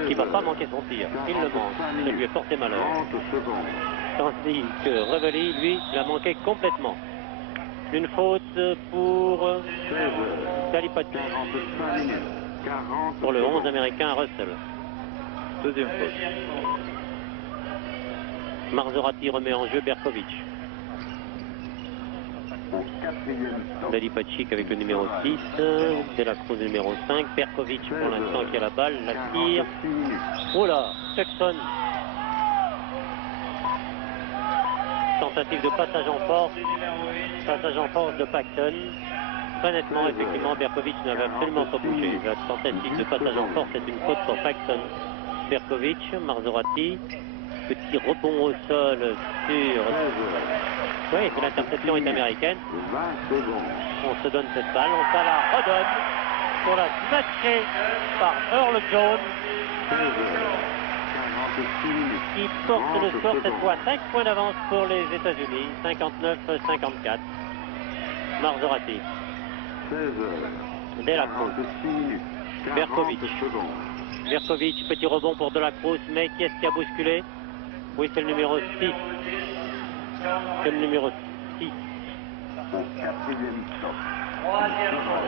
qui ne va pas manquer son tir. Il le manque. Ça lui est porté malheur. 30 secondes. Tandis que Revelli, lui, l'a manqué complètement. Une faute pour 16 heures, Dalipati. 45 minutes. 40 Pour le 11 secondes. américain Russell. Deuxième faute. Marzorati remet en jeu Berkovic. Au quatrième stop. Dalipacic avec le numéro 6, De la Cruz numéro 5, Berkovic pour l'instant qui a la balle, la tire. 46 minutes. Oh là, Jackson. Tentative de passage en force de Paxton. Très nettement, effectivement, Berkovic n'avait absolument pas bougé. La tentative de passage en force est une faute pour Paxton. Berkovic, Marzorati, petit rebond au sol sur... Oui, l'interception est américaine. 20 secondes. On se donne cette balle, on la redonne pour la matcher par Earl Jones 16 heures, 46 minutes. qui porte le 30 score cette secondes. fois 5 points d'avance pour les États-Unis, 59-54. Marzorati, 16 heures, De la Cruz, 46 minutes. 40 Berkovic. secondes. Berkovic, petit rebond pour De la Cruz, mais qui est-ce qui a bousculé? Oui, c'est le numéro 6. C'est le numéro 6. Au quatrième stop.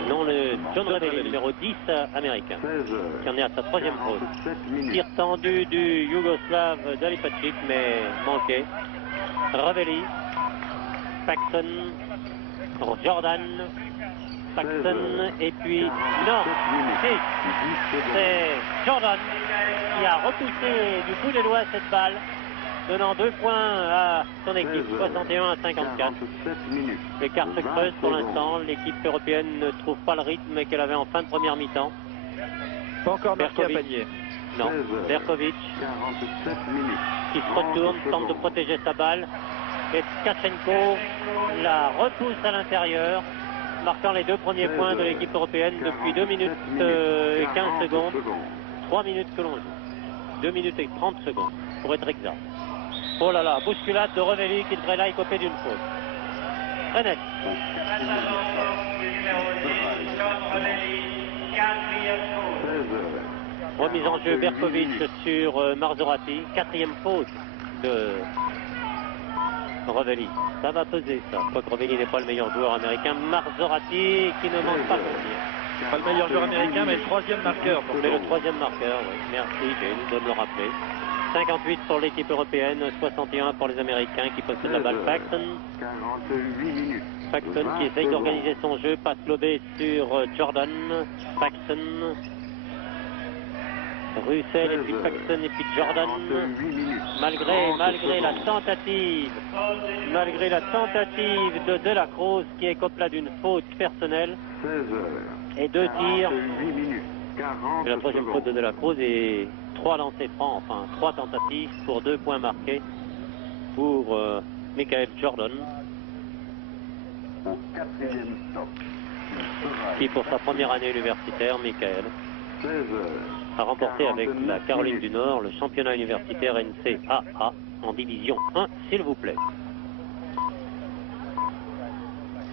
Non, le John Revelli, numéro 10 américain, 16 heures, qui en est à sa troisième faute. 47 minutes. Tir tendu du Yougoslave Dalipacic, mais manqué. Revelli, Paxton, Jordan, Paxton, et puis non, 10 secondes. c'est Jordan qui a repoussé du bout des doigts cette balle, donnant 2 points à son équipe, 61 à 54. 47 minutes. L'écart se 20 creuse pour secondes. l'instant, l'équipe européenne ne trouve pas le rythme qu'elle avait en fin de première mi-temps. Pas encore marqué à Berkovic. panier. Non, 16 heures. Berkovic 47 minutes. qui se 30 retourne, tente de secondes. protéger sa balle. Et Tkachenko la repousse à l'intérieur, marquant les 2 premiers points de l'équipe européenne depuis 2 minutes et 15 secondes. 3 minutes que l'on joue. 2 minutes et 30 secondes, pour être exact. Oh là là, bousculade de Revelli qui devrait là écoper d'une faute. Très net. 16 heures. Remise en jeu Berkovic sur Marzorati. 4e faute de Revelli. Ça va peser ça. Quoique Revelli n'est pas le meilleur joueur américain. Marzorati qui ne manque pas de dire. C'est pas le meilleur joueur américain, mais le troisième marqueur. Mais le 3e marqueur, oui. Merci James de me le rappeler. 58 pour l'équipe européenne, 61 pour les Américains qui possèdent la balle. Paxton. 48 minutes. Paxton qui essaye d'organiser son jeu, passe lobé sur Jordan. Paxton. Russell et puis Paxton et puis Jordan. 48 minutes. Malgré la tentative de la Cruz qui écope là d'une faute personnelle 16 heures. et 2 tirs. 48 minutes. 40 Et la troisième faute de la Cruz et 3 lancers francs, enfin 3 tentatives pour 2 points marqués pour Michael Jordan, Au quatrième stop. qui pour sa première année universitaire, Michael, 16 heures. a remporté avec la 49 Caroline minutes. du Nord le championnat universitaire NCAA en division 1, s'il vous plaît.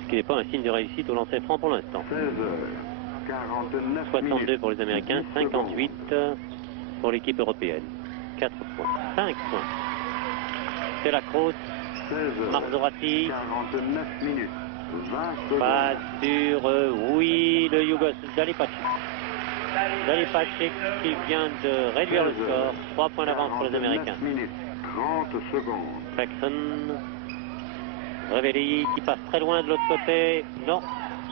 Ce qui n'est pas un signe de réussite au lancer franc pour l'instant. 16 heures. 49 62 minutes. pour les Américains, 10 secondes. 58 pour l'équipe européenne. 4 points, 5 points. C'est la Cruz, 16 heures. Marzorati, 49 minutes. 20 secondes. passe sur, oui, le Yougoslavie, Dalipacic. Dalipacic qui vient de réduire le 16 score. heures. 3 points d'avance pour les 49 Américains. minutes. 30 secondes. Paxton, Revelli qui passe très loin de l'autre côté. Non,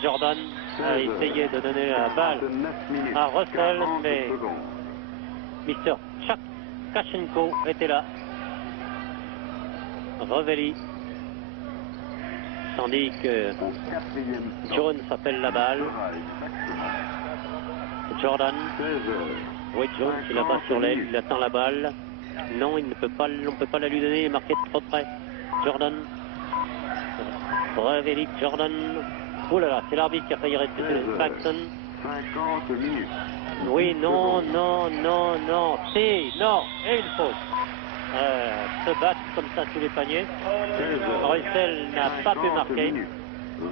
Jordan a 16 heures. essayé de donner la balle 49 minutes. à Russell, 40 mais secondes. Mr. Tkachenko était là. Revelli. Tandis que Au quatrième stop. Jones appelle la balle. Jordan. 16 heures. Oui, Jones, il la bat sur l'aile, il attend la balle. Non, il ne peut pas, on ne peut pas la lui donner, il est marqué de trop près. Jordan. Revelli, Jordan. Oh là là, c'est l'arbitre qui a failli rester sur Paxton. 50 minutes. Oui, non, non, non, non. Si, non, et une faute. Se battre comme ça sous les paniers. 16 heures. Russell n'a pas pu 50 marquer. minutes.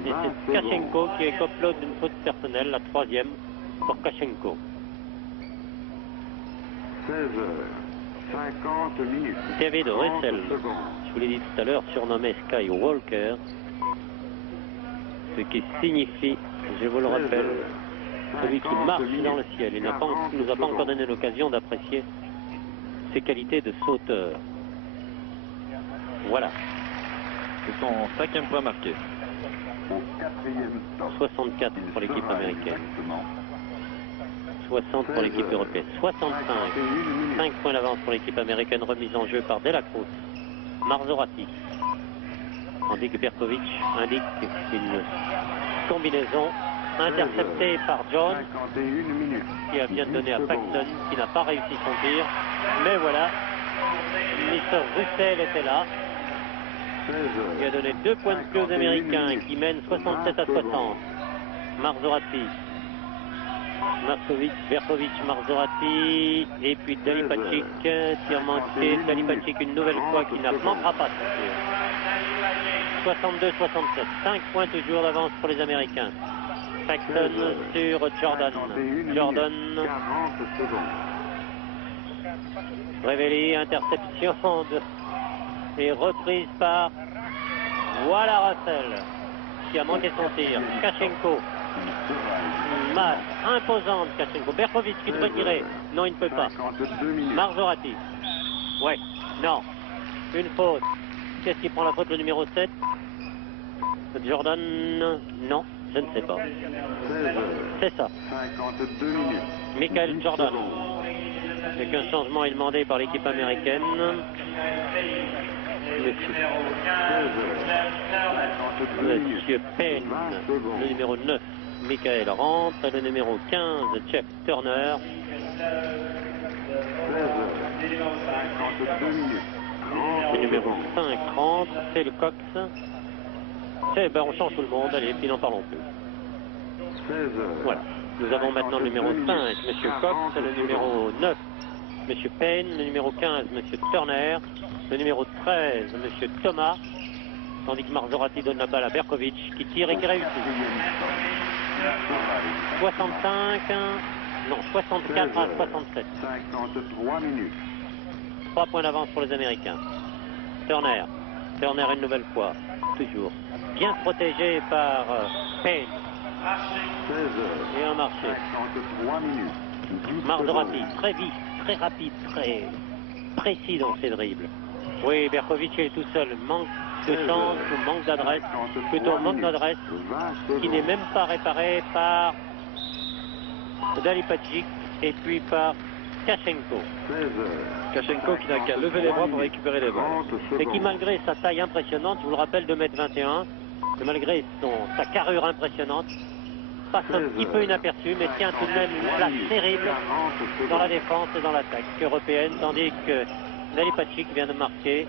Et 20 c'est secondes. Tkachenko qui écope l'autre d'une faute personnelle, la 3e pour Tkachenko. 16 heures. 50 minutes. David 30 Russell, secondes. je vous l'ai dit tout à l'heure, surnommé Skywalker, Ce qui signifie, je vous le rappelle, celui qui marche dans le ciel. Il ne nous a pas encore donné l'occasion d'apprécier ses qualités de sauteur. Voilà. C'est son 5e point marqué. Au 4e stop. 64 pour l'équipe américaine. 60 pour l'équipe européenne. 65. 5 points d'avance pour l'équipe américaine, remise en jeu par Dela Cruz. Marzorati. Tandis que Berkovic indique une combinaison interceptée par John, 51 minutes. qui a bien donné à Paxton, qui n'a pas réussi son tir. Mais voilà, Mr. Russell était là. 16 Il a donné 2 points de plus aux Américains qui mènent 67 à 60. Marzorati, Markovic, Berkovic, Marzorati, et puis Dalipacic, tir manqué, Dalipacic une nouvelle fois qui ne manquera pas de tir. 62-67, 5 points toujours d'avance pour les Américains. Paxton sur Jordan. Jordan, 40 secondes. Révélé, interception et reprise par, voilà Russell, qui a manqué son tir. Kachenko, masse imposante, Kachenko. Berkovic qui devrait tirer. Non, il ne peut pas. 52 minutes. Marzorati. Ouais, non. Une faute. Qu'est-ce qui prend la faute, le numéro 7? Jordan, non, je ne sais pas. 16 C'est ça. 52 minutes. Michael Jordan. C'est qu'un changement est demandé par l'équipe américaine. Monsieur Payne, le numéro 9, Michael rentre, le numéro 15, Jeff Turner. 52 minutes. Le numéro 5 rentre, c'est le Cox. Ben, on change tout le monde, allez, puis n'en parlons plus. 16 Voilà. Nous avons maintenant le numéro 5, Monsieur Cox, le numéro 9, Monsieur Payne, le numéro 15, Monsieur Turner, le numéro 13, Monsieur Thomas, tandis que Marzorati donne la balle à Berkovic, qui tire et qui réussit. 65, non, 64 à 67. 53 minutes. 3 points d'avance pour les Américains. Turner, Turner une nouvelle fois, toujours. Bien protégé par Payne. 16 Et un marché. 53 minutes. Marzorati, très vif, très rapide, très précis dans ses dribbles. Oui, Berkovic est tout seul. Manque de chance ou manque d'adresse. Plutôt manque d'adresse, qui n'est même pas réparé par Dalipacic et puis par Kachenko. 16 Kachenko qui n'a qu'à lever les bras pour récupérer les balles. Et qui, malgré sa taille impressionnante, je vous le rappelle, de 1m21, et malgré sa carrure impressionnante, passe un petit peu inaperçu, mais tient tout de même une place terrible dans la défense et dans l'attaque européenne, tandis que Dalipacic vient de marquer,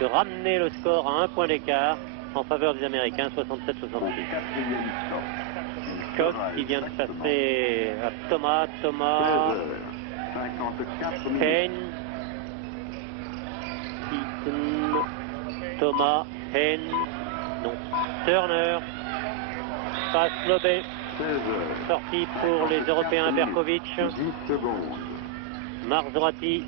de ramener le score à 1 point d'écart en faveur des Américains, 67-66. Cox qui vient de passer à Thomas, 54 minutes. Payne, Eaton, Thomas, Payne, non, Turner, passe lobé, 16 sortie pour les Européens, Berkovic, 10 secondes. Marzorati.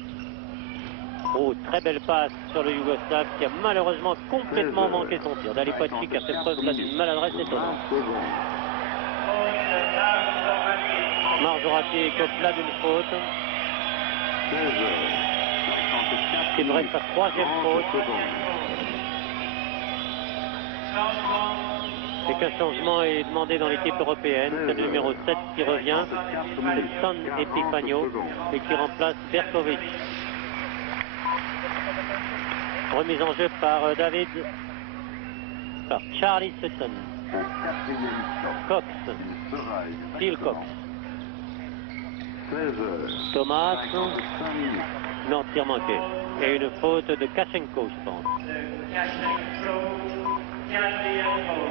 Oh, très belle passe sur le Yougoslave qui a malheureusement complètement manqué son tir. Dalipacic a fait preuve là d'une maladresse étonnante. 20 secondes. Marzorati écope là d'une faute. 16 54 Il reste sa 3e faute. C'est qu'un changement est demandé dans l'équipe européenne. C'est le numéro 7 qui revient. C'est Son Epifagno et qui remplace Berkovic. Remise en jeu par David, par Charlie Sutton. Cox, Phil Cox. 16 Thomas, 55 minutes. non, tir manqué. Et une faute de Kachenko, je pense.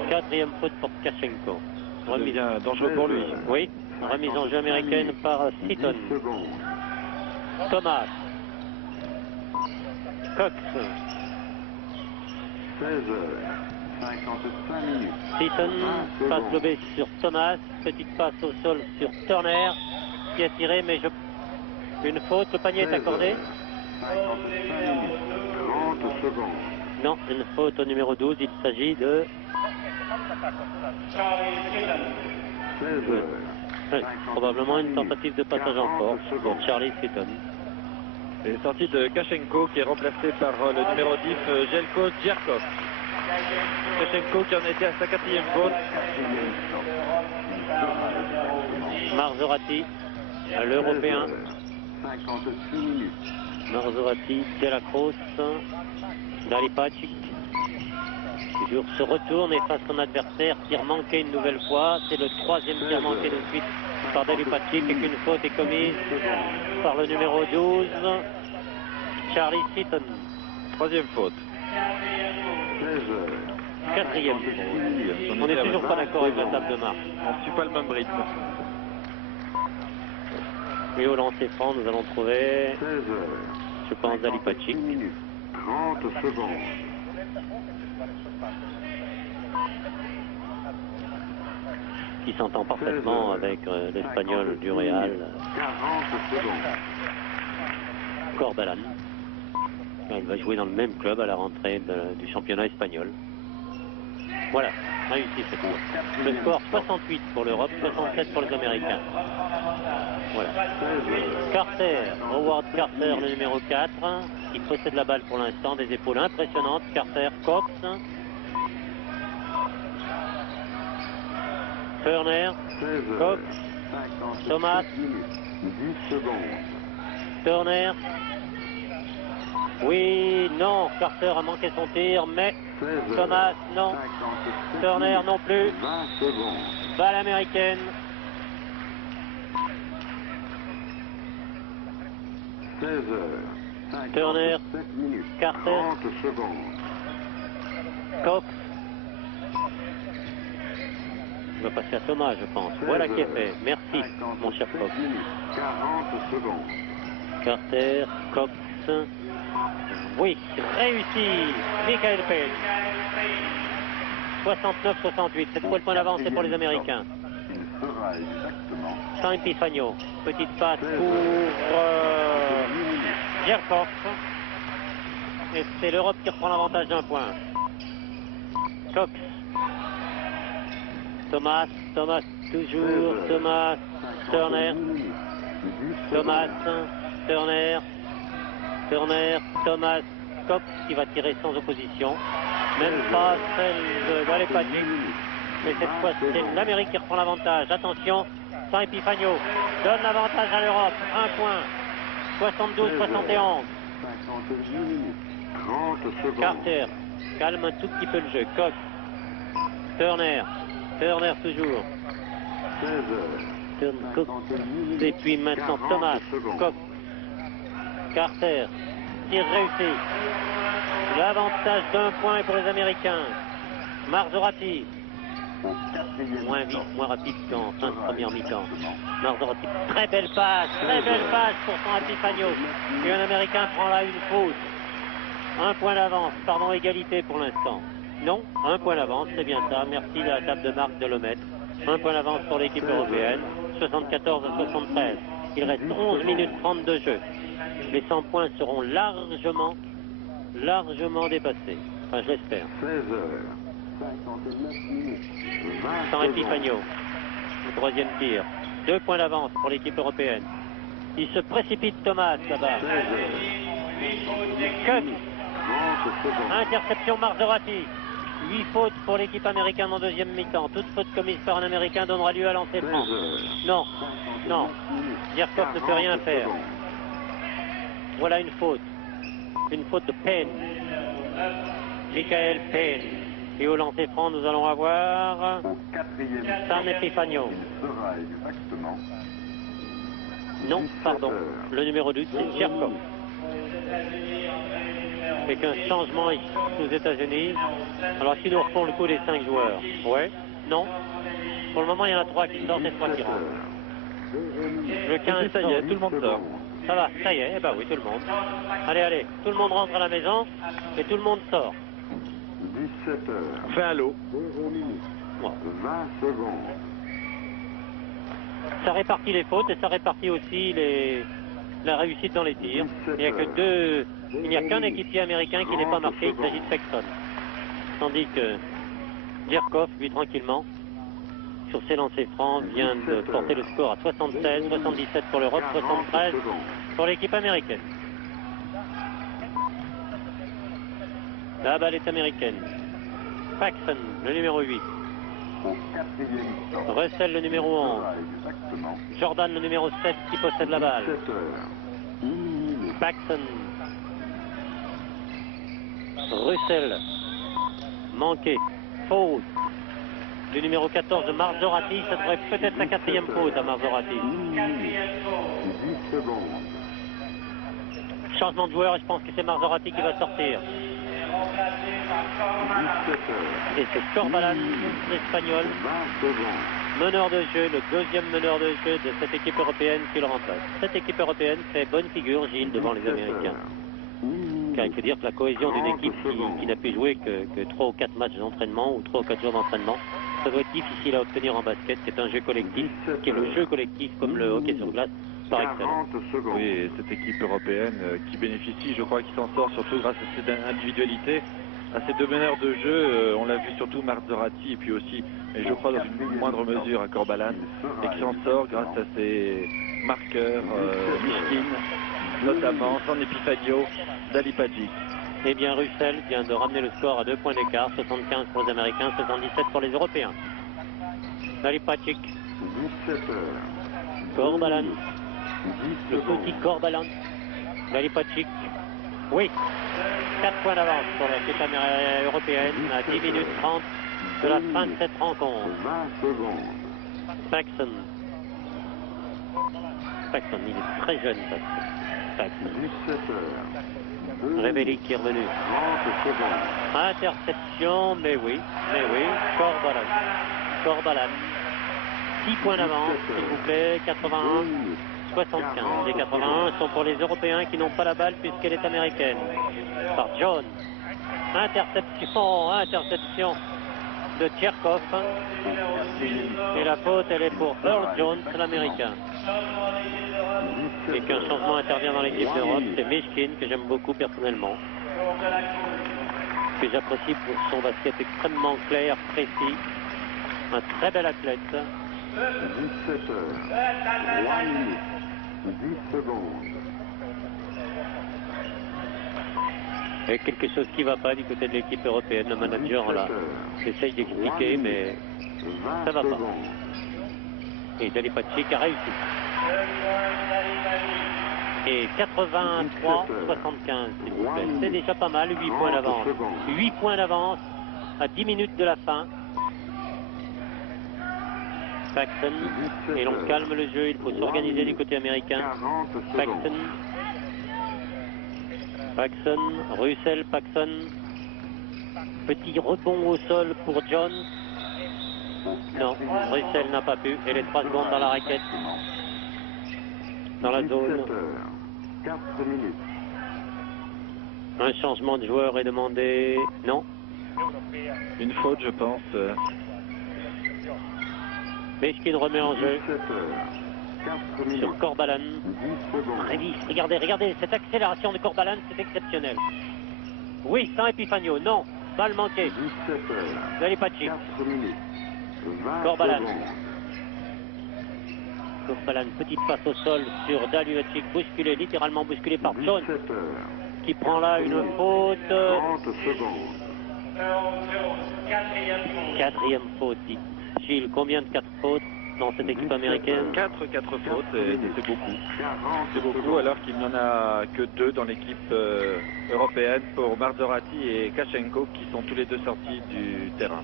4e faute pour Kachenko. Ça devient dangereux pour lui. Oui, remise en jeu américaine par Sutton. 10 secondes. Thomas, Cox, 16 55 minutes. Sutton, passe lobée sur Thomas, petite passe au sol sur Turner, qui a tiré, mais une faute, le panier est accordé. 55 minutes. 30 secondes. Non, une faute au numéro 12, il s'agit de 16 heures. Ouais, probablement une tentative de passage en force pour Charlie Seaton. Et sortie de Kachenko qui est remplacé par le numéro 10, Jelko Djerkov. Kachenko qui en était à sa 4e faute. Marzorati, l'Européen. 56 minutes. Marzorati, Delacroce, Dalipacic. Toujours se retourne et face à son adversaire, tir manqué une nouvelle fois. C'est le 3e tir manqué de suite par Dalipacic et qu'une faute est commise par le numéro 12, Charlie Seaton. 3e faute. 16 heures. 4e faute. On n'est toujours pas d'accord avec la table de marque. On ne suit pas le même rythme. Et au lancer franc, nous allons trouver, 16 heures. je pense, Dalipacic. 30 secondes. Qui s'entend parfaitement avec l'Espagnol du Real, 40 secondes. Corbalan. Il va jouer dans le même club à la rentrée du championnat espagnol. Voilà, réussi cette fois. Le score 68 pour l'Europe, 67 pour les Américains. Voilà. Carter, Howard Carter, le numéro 4, qui possède la balle pour l'instant, des épaules impressionnantes. Carter, Cox. Turner, 16 Cox, heures. Thomas, 10 secondes. Turner. Oui, non, Carter a manqué son tir, mais 16 heures. Thomas, non. 57 Turner minutes. non plus. 20 secondes. Balle américaine. 16 heures. Turner. 57 minutes. Carter. 30 secondes. Cox. Il va passer à Thomas, je pense. Voilà qui est fait. Merci, mon cher Cox. 57 minutes. 40 secondes. Carter, Cox. Oui, réussi. Michael Page. 69-68. Cette fois, le point d'avance, c'est pour les Américains. Il sera exactement San Epifagno. Petite passe pour Djerkov. Et c'est l'Europe qui reprend l'avantage d'un point. Cox. Thomas, toujours, Thomas, Turner, Thomas, Turner, Thomas, Cox qui va tirer sans opposition. Même pas celle de Dalipacic. Mais cette fois, c'est l'Amérique qui reprend l'avantage. Attention, San Epifagno donne l'avantage à l'Europe. Un point, 72-71. 58 minutes. 30 secondes. Carter calme un tout petit peu le jeu. Cox, Turner toujours. 16 heures. Cox. Et puis maintenant Thomas, Cox, Carter, tir réussi. L'avantage d'un point pour les Américains. Marzorati, Au 4e moins mi-temps. vite, moins rapide qu'en fin de première mi-temps. Marzorati, très belle passe pour San Epifagno. Et un Américain prend là une faute. Un point d'avance, pardon, égalité pour l'instant. Non, un point d'avance, c'est bien ça. Merci à la table de marque de le mettre. Un point d'avance pour l'équipe européenne, 74-73. Il reste 11 minutes 30 de jeu. Les 100 points seront largement dépassés. Enfin, je l'espère. 16 heures. 59 minutes. 20 San secondes. Epifagno, le troisième tir. 2 points d'avance pour l'équipe européenne. Il se précipite Thomas là-bas. 16 heures. Cox, 30 secondes. interception Marzorati. 8 fautes pour l'équipe américaine en deuxième mi-temps. Toute faute commise par un Américain donnera lieu à lancer 16 franc. heures. Non, 59 non. minutes. Djerkov ne peut rien 40 faire. secondes. Voilà une faute. Une faute de Payne. Michael Payne. Et au lancer franc, nous allons avoir Au 4e San mi-temps. Epifagno. Il sera exactement Non, pardon. Le numéro 2, c'est Djerkov. Avec un changement ici aux États-Unis. Alors, est-ce qu'ils nous refont le coup des 5 joueurs? Ouais. Non. Pour le moment, il y en a 3 qui sortent et 3 qui rentrent. Le 15 Ça y est, sort. tout le monde sort. Ça va, ça y est, eh ben oui, tout le monde. Allez, tout le monde rentre à la maison et tout le monde sort. 17 heures. On fait un lot. 0 minutes. Bon. 20 secondes. Ça répartit les fautes et ça répartit aussi la réussite dans les tirs. Il n'y a qu'un équipier américain qui n'est pas marqué, il s'agit de Paxton. Tandis que Djerkov, lui, tranquillement, sur ses lancers francs, vient de porter le score à 76, 77 pour l'Europe, 73 pour l'équipe américaine. La balle est américaine. Paxson, le numéro 8. Russell, le numéro 11. Jordan, le numéro 7, qui possède la balle. Paxson. Russell. Manqué. Faute. Le numéro 14 de Marzorati. Ça devrait peut-être la 4e faute à Marzorati. Changement de joueur et je pense que c'est Marzorati qui va sortir. Et c'est Corbalan, l'espagnol, meneur de jeu, le deuxième meneur de jeu de cette équipe européenne qui le remplace. Cette équipe européenne fait bonne figure, Gilles, devant les Américains. Car il faut dire que la cohésion d'une équipe qui n'a pu jouer que 3 ou 4 matchs d'entraînement ou 3 ou 4 jours d'entraînement, ça doit être difficile à obtenir en basket, qui est un jeu collectif, qui est le jeu collectif comme le hockey sur glace par excellence. Oui, et cette équipe européenne qui bénéficie, je crois, qui s'en sort surtout grâce à cette individualité, à ces deux meneurs de jeu. On l'a vu surtout Marzorati et puis aussi, et je crois dans une moindre mesure, à Corbalan, et qui s'en sort grâce à ses marqueurs, Mishkin, notamment, San Epifanio, Dalipagic. Eh bien, Russell vient de ramener le score à 2 points d'écart, 75 pour les Américains, 77 pour les Européens. Dalipagic. Corbalan. Le petit Corbalan. Dalipagic. Oui. 4 points d'avance pour l'équipe européenne à 10 minutes 30 de la fin de cette rencontre. Paxson. Paxson, il est très jeune, Paxson. Révéli qui est revenu. Interception, mais oui. Corbalan. Corbalan. 10 points d'avance, s'il vous plaît. 81, 75. Les 81 sont pour les Européens qui n'ont pas la balle puisqu'elle est américaine. Par Jones. Interception de Djerkov. Et la faute, elle est pour Earl Jones, l'américain. Et qu'un changement intervient dans l'équipe d'Europe, c'est Mishkin, que j'aime beaucoup personnellement. Que j'apprécie pour son basket extrêmement clair, précis. Un très bel athlète. 17 heures, 1 minute, 10 secondes. Il y a quelque chose qui ne va pas du côté de l'équipe européenne. Le manager là essaye d'expliquer, mais ça ne va pas. Et Dalipagic a réussi. Et 83-75, s'il vous plaît. C'est déjà pas mal, 8 points d'avance. 8 points d'avance à 10 minutes de la fin. Paxson, et l'on calme le jeu, il faut s'organiser du côté américain. Paxson, Russell, Paxson. Petit rebond au sol pour Jones. Non, Russell n'a pas pu. Et les 3 secondes dans la raquette. Dans la zone. 4 minutes. Un changement de joueur est demandé. Non. Une faute, je pense. Mishkin remet en jeu. 17 heures, 4 minutes. Sur Corbalan. 10 secondes. Très vif. Regardez, cette accélération de Corbalan, c'est exceptionnel. Oui, sans Epifanio. Non. Balle manquée. 17 heures, Dalipagic. 4 minutes. 20 Corbalan. secondes. Corbalan, petite passe au sol sur Dalipagic, littéralement bousculé par Jones, 17 heures, qui prend là une faute. 30 secondes. 4e faute, dit Gilles. Combien de 4 fautes dans cette équipe américaine? 4 fautes, et c'est beaucoup. 40 C'est beaucoup, secondes. alors qu'il n'y en a que 2 dans l'équipe européenne pour Marzorati et Kachenko, qui sont tous les deux sortis du terrain.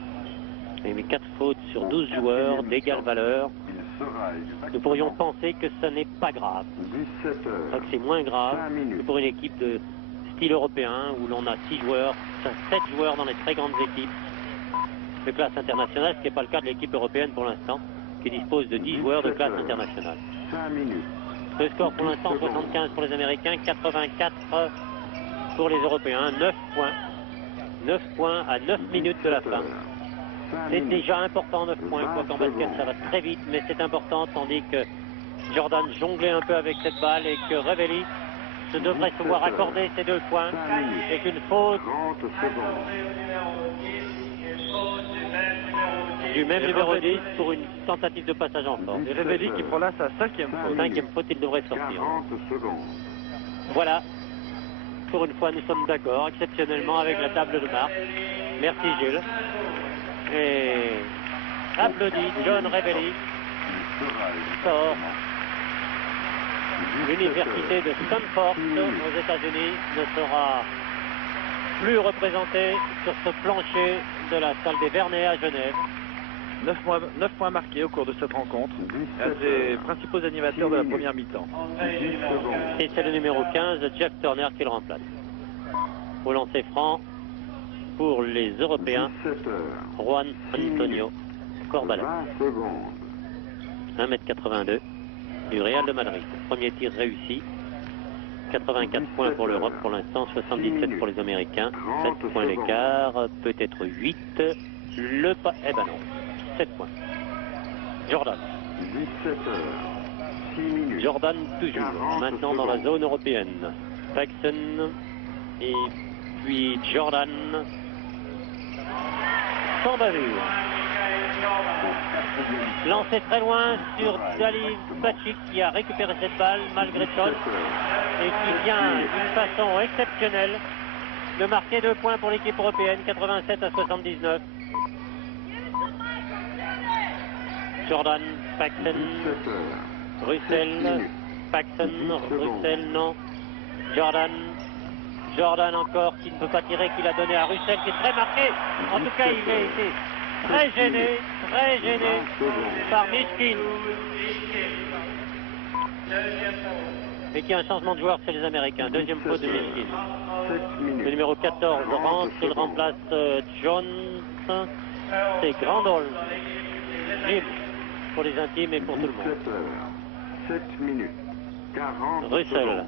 Et mais 4 fautes sur 12 joueurs d'égale valeur. Il sera exactement Nous pourrions penser que ce n'est pas grave. 17 heures, Donc c'est moins grave 5 minutes. que pour une équipe de style européen où l'on a 6 joueurs, 7 joueurs dans les très grandes équipes de classe internationale, ce qui n'est pas le cas de l'équipe européenne pour l'instant, qui dispose de 10 joueurs de classe internationale. 5 minutes. Le score pour l'instant 75 pour les Américains, 84 pour les Européens, 9 points. 9 points à 9 minutes de la fin. C'est déjà important, 9 points, quoi qu'en basket ça va très vite, mais c'est important, tandis que Jordan jonglait un peu avec cette balle et que Révéli ne devrait se voir accorder ces 2 points et qu'une faute 30 secondes. Du même numéro 10 pour une tentative de passage en force. Et Revelli qui prend là sa 5e faute. 5e faute, il devrait sortir. 40 secondes. Voilà. Pour une fois, nous sommes d'accord, exceptionnellement, avec la table de marque. Merci Gilles. Et applaudit John Revelli. Sort. L'université de Stanford aux États-Unis ne sera plus représentée sur ce plancher de la salle des Vernets à Genève. 9 points marqués au cours de cette rencontre. Un des principaux animateurs de la première mi-temps. Et c'est le numéro 15, Jeff Turner, qui le remplace. Au lancer franc pour les Européens, Juan Antonio Corbalán. 20 secondes. 1m82 du Real de Madrid. Premier tir réussi. 84 points pour l'Europe pour l'instant, 77 pour les Américains. 7 points d'écart, peut-être 8. Le pas. Eh ben non, 7 points. Jordan. 17 heures. 6 minutes. Jordan toujours. Maintenant dans la zone européenne. Paxson. Et puis Jordan. Sans bavure. Lancé très loin sur Dali Patrick qui a récupéré cette balle malgré tout et qui vient d'une façon exceptionnelle de marquer 2 points pour l'équipe européenne, 87 à 79. Jordan, Paxson, Russell, Paxson, Russell, non. Jordan encore qui ne peut pas tirer, qui l'a donné à Russell qui est très marqué. En tout cas, il a été très gêné par Mishkin. Et qui a un changement de joueur chez les Américains. Deuxième faute de Mishkin. Le numéro 14 rentre, il remplace Jones. C'est Grandol. Jim pour les intimes et pour tout le monde. 7 minutes. 40 Russell. secondes.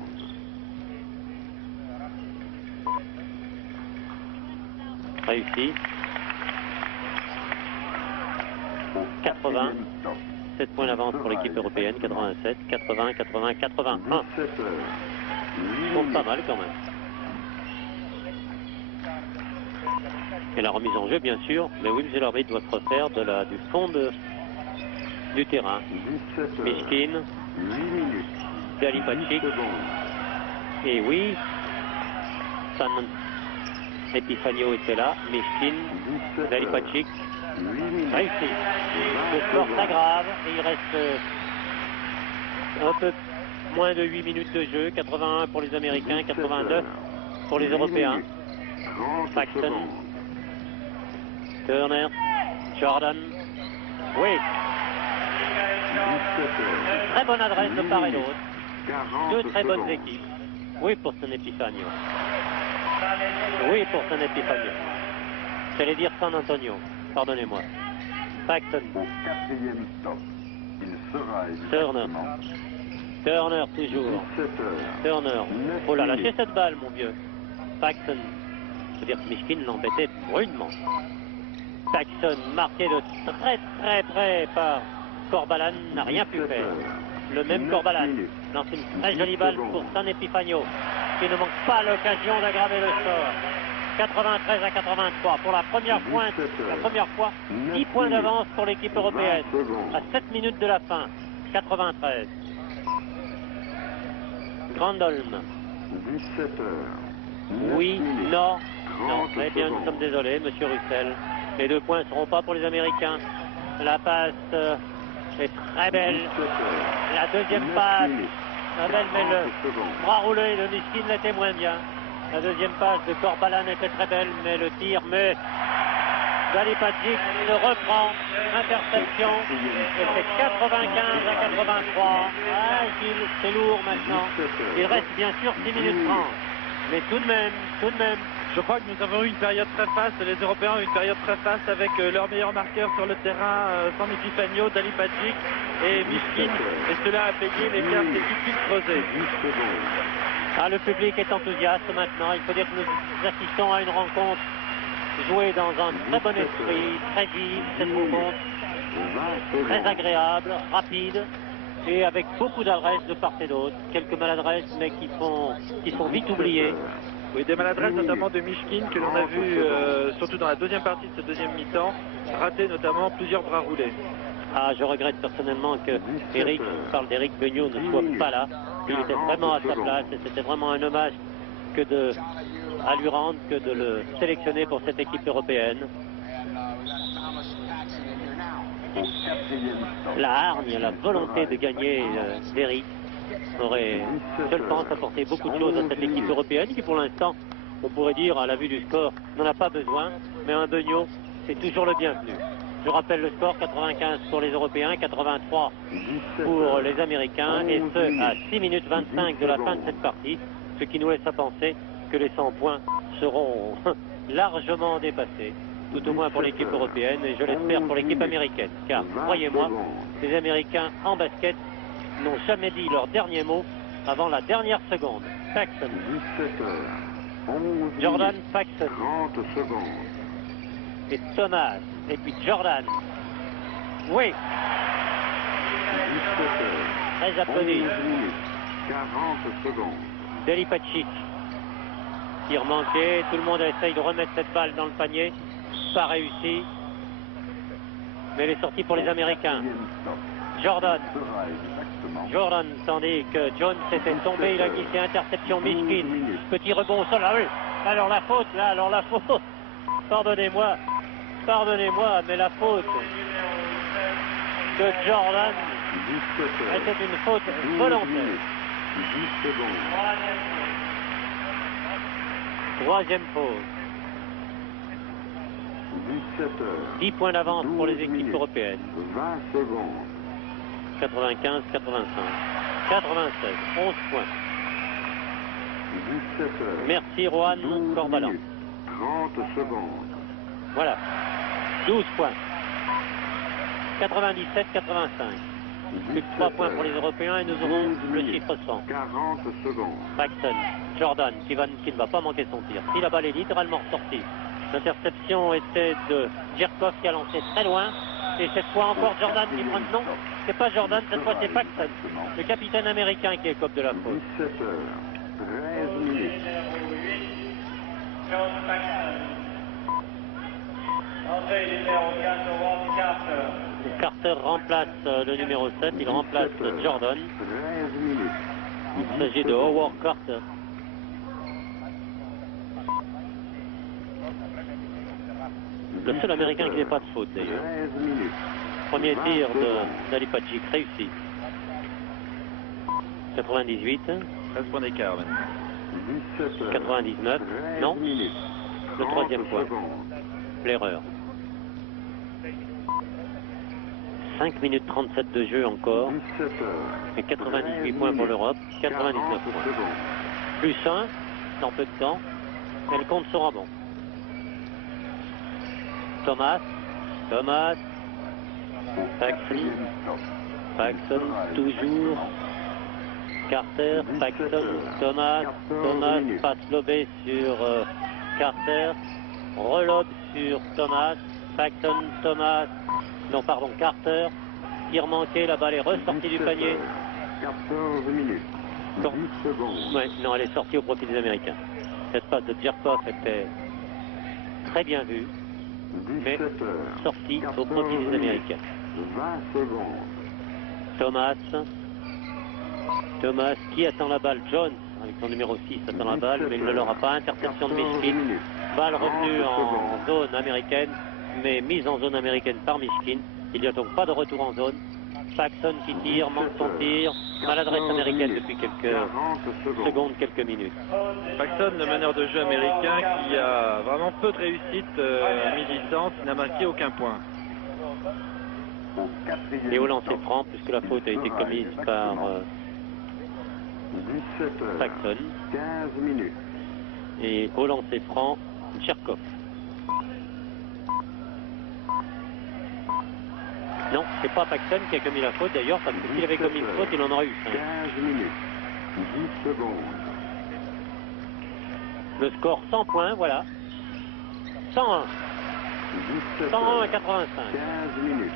Réussi. 80. 7 points d'avance pour l'équipe européenne. 87, 80, 80, 81. 17 heures. Ils font pas mal quand même. Et la remise en jeu, bien sûr. Mais oui, monsieur l'arbitre doit se refaire du fond du terrain. 17 heures. Mishkin, 8 minutes. Dali Patrick. Et oui, San Epifanio était là. Mishkin, Dali Patrick. Réussi. Le score s'aggrave et il reste un peu moins de 8 minutes de jeu. 81 pour les Américains, 89 pour les Européens. Paxson, Turner, Jordan. Oui. Très bonne adresse de part et d'autre. Deux très bonnes équipes. Oui pour San Epifanio. Oui pour San Epifanio. J'allais dire San Antonio. Pardonnez-moi. Paxson. Au 4e stop, il sera Turner. Turner toujours. 17 heures. Turner. Oh là, lâchez cette balle, mon vieux. Paxson. Je veux dire que Mishkin l'embêtait bruyamment. Paxson, marqué de très très près par Corbalán, n'a rien pu faire. Le même Corbalán lance une très jolie balle pour San Epifanio, qui ne manque pas l'occasion d'aggraver le score. 93 à 83 pour la première fois, 10 points d'avance pour l'équipe européenne à 7 minutes de la fin. 93. Grandholm. 17 heures. Oui, non. Non, très bien, nous sommes désolés, monsieur Russell. Les 2 points ne seront pas pour les Américains. La passe est très belle. La deuxième passe, très belle, mais le bras roulé de Mishkin l'était moins bien. La deuxième passe de Corbalán était très belle, mais le tir, mais Dali Patrick se reprend, interception, et c'est 95 à 83. Ah, Gilles, c'est lourd maintenant. Il reste bien sûr 6 minutes 30. Mais tout de même, Je crois que nous avons eu une période très faste, les Européens ont eu une période très faste avec leurs meilleurs marqueurs sur le terrain, San Epifanio, Dali Patrick et Mishkin, et cela a payé les cartes des équipes creusées. ah, le public est enthousiaste maintenant. Il faut dire que nous assistons à une rencontre jouée dans un très bon esprit, très vive, cette rencontre, très agréable, rapide, et avec beaucoup d'adresses de part et d'autre. Quelques maladresses, mais qui sont vite oubliées. Oui, des maladresses notamment de Mishkin que l'on a vu surtout dans la deuxième partie de ce deuxième mi-temps, rater notamment plusieurs bras roulés. Ah, je regrette personnellement que Eric, je parle d'Éric Beugnot, ne soit pas là. Il était vraiment à sa place et c'était vraiment un hommage à lui rendre que de le sélectionner pour cette équipe européenne. La hargne, la volonté de gagner d'Eric aurait, je le pense, apporté beaucoup de choses à cette équipe européenne qui, pour l'instant, on pourrait dire, à la vue du score, n'en a pas besoin, mais un Beugnot, c'est toujours le bienvenu. Je rappelle le score, 95 pour les Européens, 83 pour les Américains, et ce, à 6 minutes 25 de la fin de cette partie, ce qui nous laisse à penser que les 100 points seront largement dépassés, tout au moins pour l'équipe européenne, et je l'espère pour l'équipe américaine, car, croyez-moi, les Américains en basket n'ont jamais dit leur dernier mot avant la dernière seconde. Paxson. Jordan Paxson. 30 secondes. Et Thomas. Et puis Jordan. Oui. 17 Très applaudi. 40 secondes. Delipacic. Tir manqué. Tout le monde essaye de remettre cette balle dans le panier. Pas réussi. Mais elle est sortie pour les Américains. Jordan. Jordan, tandis que Jones était tombé, il a glissé, interception Mishkin. Petit rebond au sol. Ah oui. Alors la faute, là, alors la faute. Pardonnez-moi, mais la faute de Jordan, c'était une faute volontaire. 10 secondes. Troisième pause. 17 heures. 10 points d'avance pour les équipes européennes. 20 secondes. 95, 85, 96, 11 points. 17 heures. Merci Juan Corbalan. 30 secondes. Voilà, 12 points. 97, 85. Plus que 3 points pour les Européens et nous aurons le chiffre 100. 40 secondes. Paxson, Jordan qui ne va pas manquer son tir. Si la balle est littéralement sortie. L'interception était de Djerkov qui a lancé très loin. Et cette fois encore Jordan qui prend... Non, c'est pas Jordan, cette fois c'est Paxson, le capitaine américain qui écope de la faute. 17 heures. 13 minutes. Carter remplace le numéro 7, il remplace Jordan. 13 minutes. Il s'agit de Howard Carter. Le seul américain qui n'est pas de faute d'ailleurs. 13 minutes. Premier tir de Delipacic réussi. 98. 13 points d'écart maintenant. 17 heures. 99. 13 Non, minutes. le troisième 30 point. secondes. L'erreur. 5 minutes 37 de jeu encore. 17 heures. Et 98 points pour l'Europe. 99 40 points. secondes. Plus 1 dans peu de temps. Et le compte sera bon. Thomas. Paxson, toujours. Carter, Paxson, Thomas passe lobé sur Carter. Relobe sur Thomas. Paxson, Carter. Tir manqué, la balle est ressortie du panier. 14 minutes. 10 secondes. Ouais, non, elle est sortie au profit des Américains. Cette passe de Djerkov était très bien vue, mais 17 heures. sortie au profit des Américains. 20 secondes. Thomas qui attend la balle. Jones, avec son numéro 6, attend la balle, mais il ne l'aura pas. Interception de Mishkin. Balle revenue en zone américaine, mais mise en zone américaine par Mishkin. Il n'y a donc pas de retour en zone. Paxson qui tire, manque son tir. Maladresse américaine depuis quelques secondes, quelques minutes. Paxson, le meneur de jeu américain qui a vraiment peu de réussite à mi-distance, n'a marqué aucun point. Et au lancer franc, puisque la faute a été commise par 17 heures. Paxson. 15 minutes. Et au lancer franc, Djerkov. Non, c'est pas Paxson qui a commis la faute d'ailleurs, parce que s'il avait commis une faute, il en aurait eu 5. 15 minutes. 10 secondes. Le score 100 points, voilà. 101. 101 à 85. 15 minutes.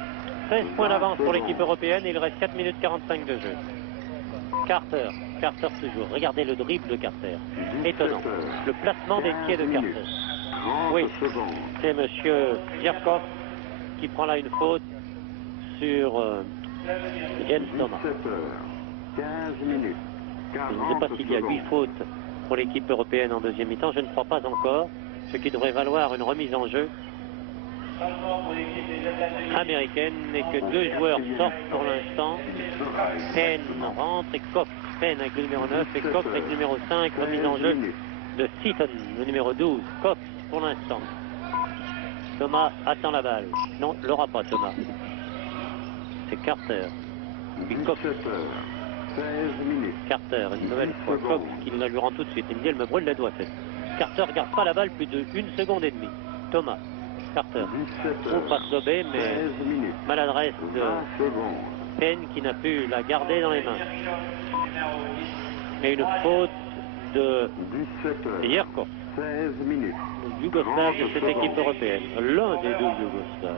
16 points d'avance pour l'équipe européenne et il reste 4 minutes 45 de jeu. Carter, Carter toujours. Regardez le dribble de Carter. Étonnant. Le placement des pieds de Carter. Oui, c'est monsieur Dierkov qui prend là une faute sur Jens Thomas. 15 minutes. Je ne sais pas s'il y a 8 fautes pour l'équipe européenne en deuxième mi-temps. Je ne crois pas encore. Ce qui devrait valoir une remise en jeu américaine et que 2 joueurs sortent pour l'instant. Penn rentre et Cox. Penn avec le numéro 9 et Cox avec le numéro 5. Remise en jeu de Seaton, le numéro 12. Cox pour l'instant. Thomas attend la balle. Non, il l'aura pas Thomas. C'est Carter. Puis Cox. 16 minutes. Carter, une nouvelle fois. Cox qui la lui rend tout de suite. Il me dit elle me brûle les doigts. Carter garde pas la balle plus de 1 seconde et demie. Thomas. Carter. On passe Dobé, mais maladresse de Penn qui n'a pu la garder dans les mains. Et une faute de Dierkov. 16 minutes. Le Yougoslave de cette équipe européenne. L'un des 2 Yougoslaves.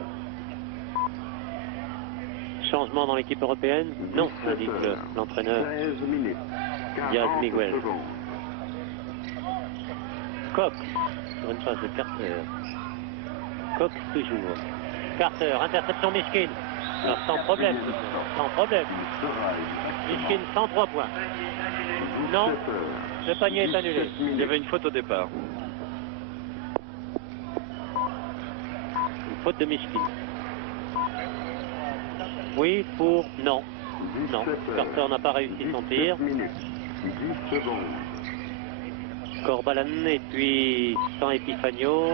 Changement dans l'équipe européenne? Non, indique l'entraîneur. 16 minutes. Diaz Miguel. Cox sur une passe de Carter. Cox toujours. Carter, interception Mishkin. Alors, sans problème. Sans problème. Mishkin 103 points. Non, le panier est annulé. Il y avait une faute au départ. Une faute de Mishkin. Oui, pour... Non. Non, Carter n'a pas réussi son tir. 10 secondes. Corbalan et puis sans Epifanio.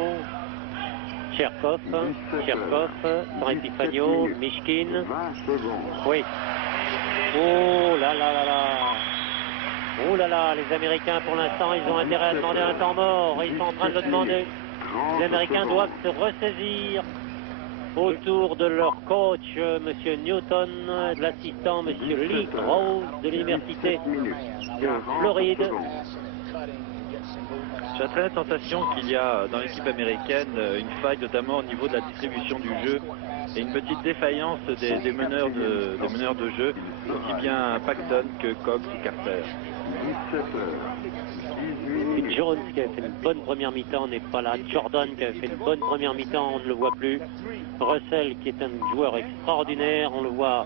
Cherkov, sans Epifanio, Mishkin. 20 secondes. Oui. Oh là là là là. Oh là là, les Américains pour l'instant, ils ont intérêt à demander un temps mort. Ils sont en train de le demander. Les Américains doivent se ressaisir autour de leur coach, Monsieur Newton, de l'assistant, Monsieur Lee Rose de l'université de Floride. J'ai très la sensation qu'il y a dans l'équipe américaine une faille, notamment au niveau de la distribution du jeu et une petite défaillance des meneurs de jeu, aussi bien Paxton que Cox ou Carter. 17 heures. 18 Jones qui avait fait une bonne première mi-temps n'est pas là. Jordan qui avait fait une bonne première mi-temps, on ne le voit plus. Russell qui est un joueur extraordinaire, on le voit.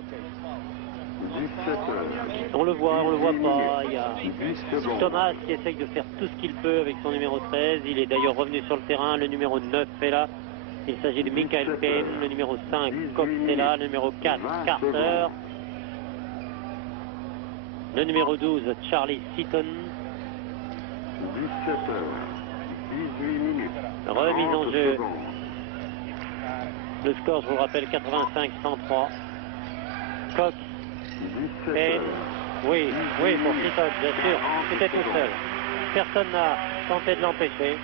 17 heures. On le voit pas. Il y a 10 secondes. Thomas qui essaye de faire tout ce qu'il peut avec son numéro 13. Il est d'ailleurs revenu sur le terrain. Le numéro 9 est là. Il s'agit de Michael Penn. Le numéro 5, Cox est là. Le numéro 4, Carter. Le numéro 12, Charlie Seaton. 17 heures. 18 minutes. Remise en 30 jeu. secondes. Le score, je vous le rappelle, 85-103. Cox, 17 Penn. heures. Oui, pour Seaton, bien sûr. C'était tout seul. Personne n'a tenté de l'empêcher.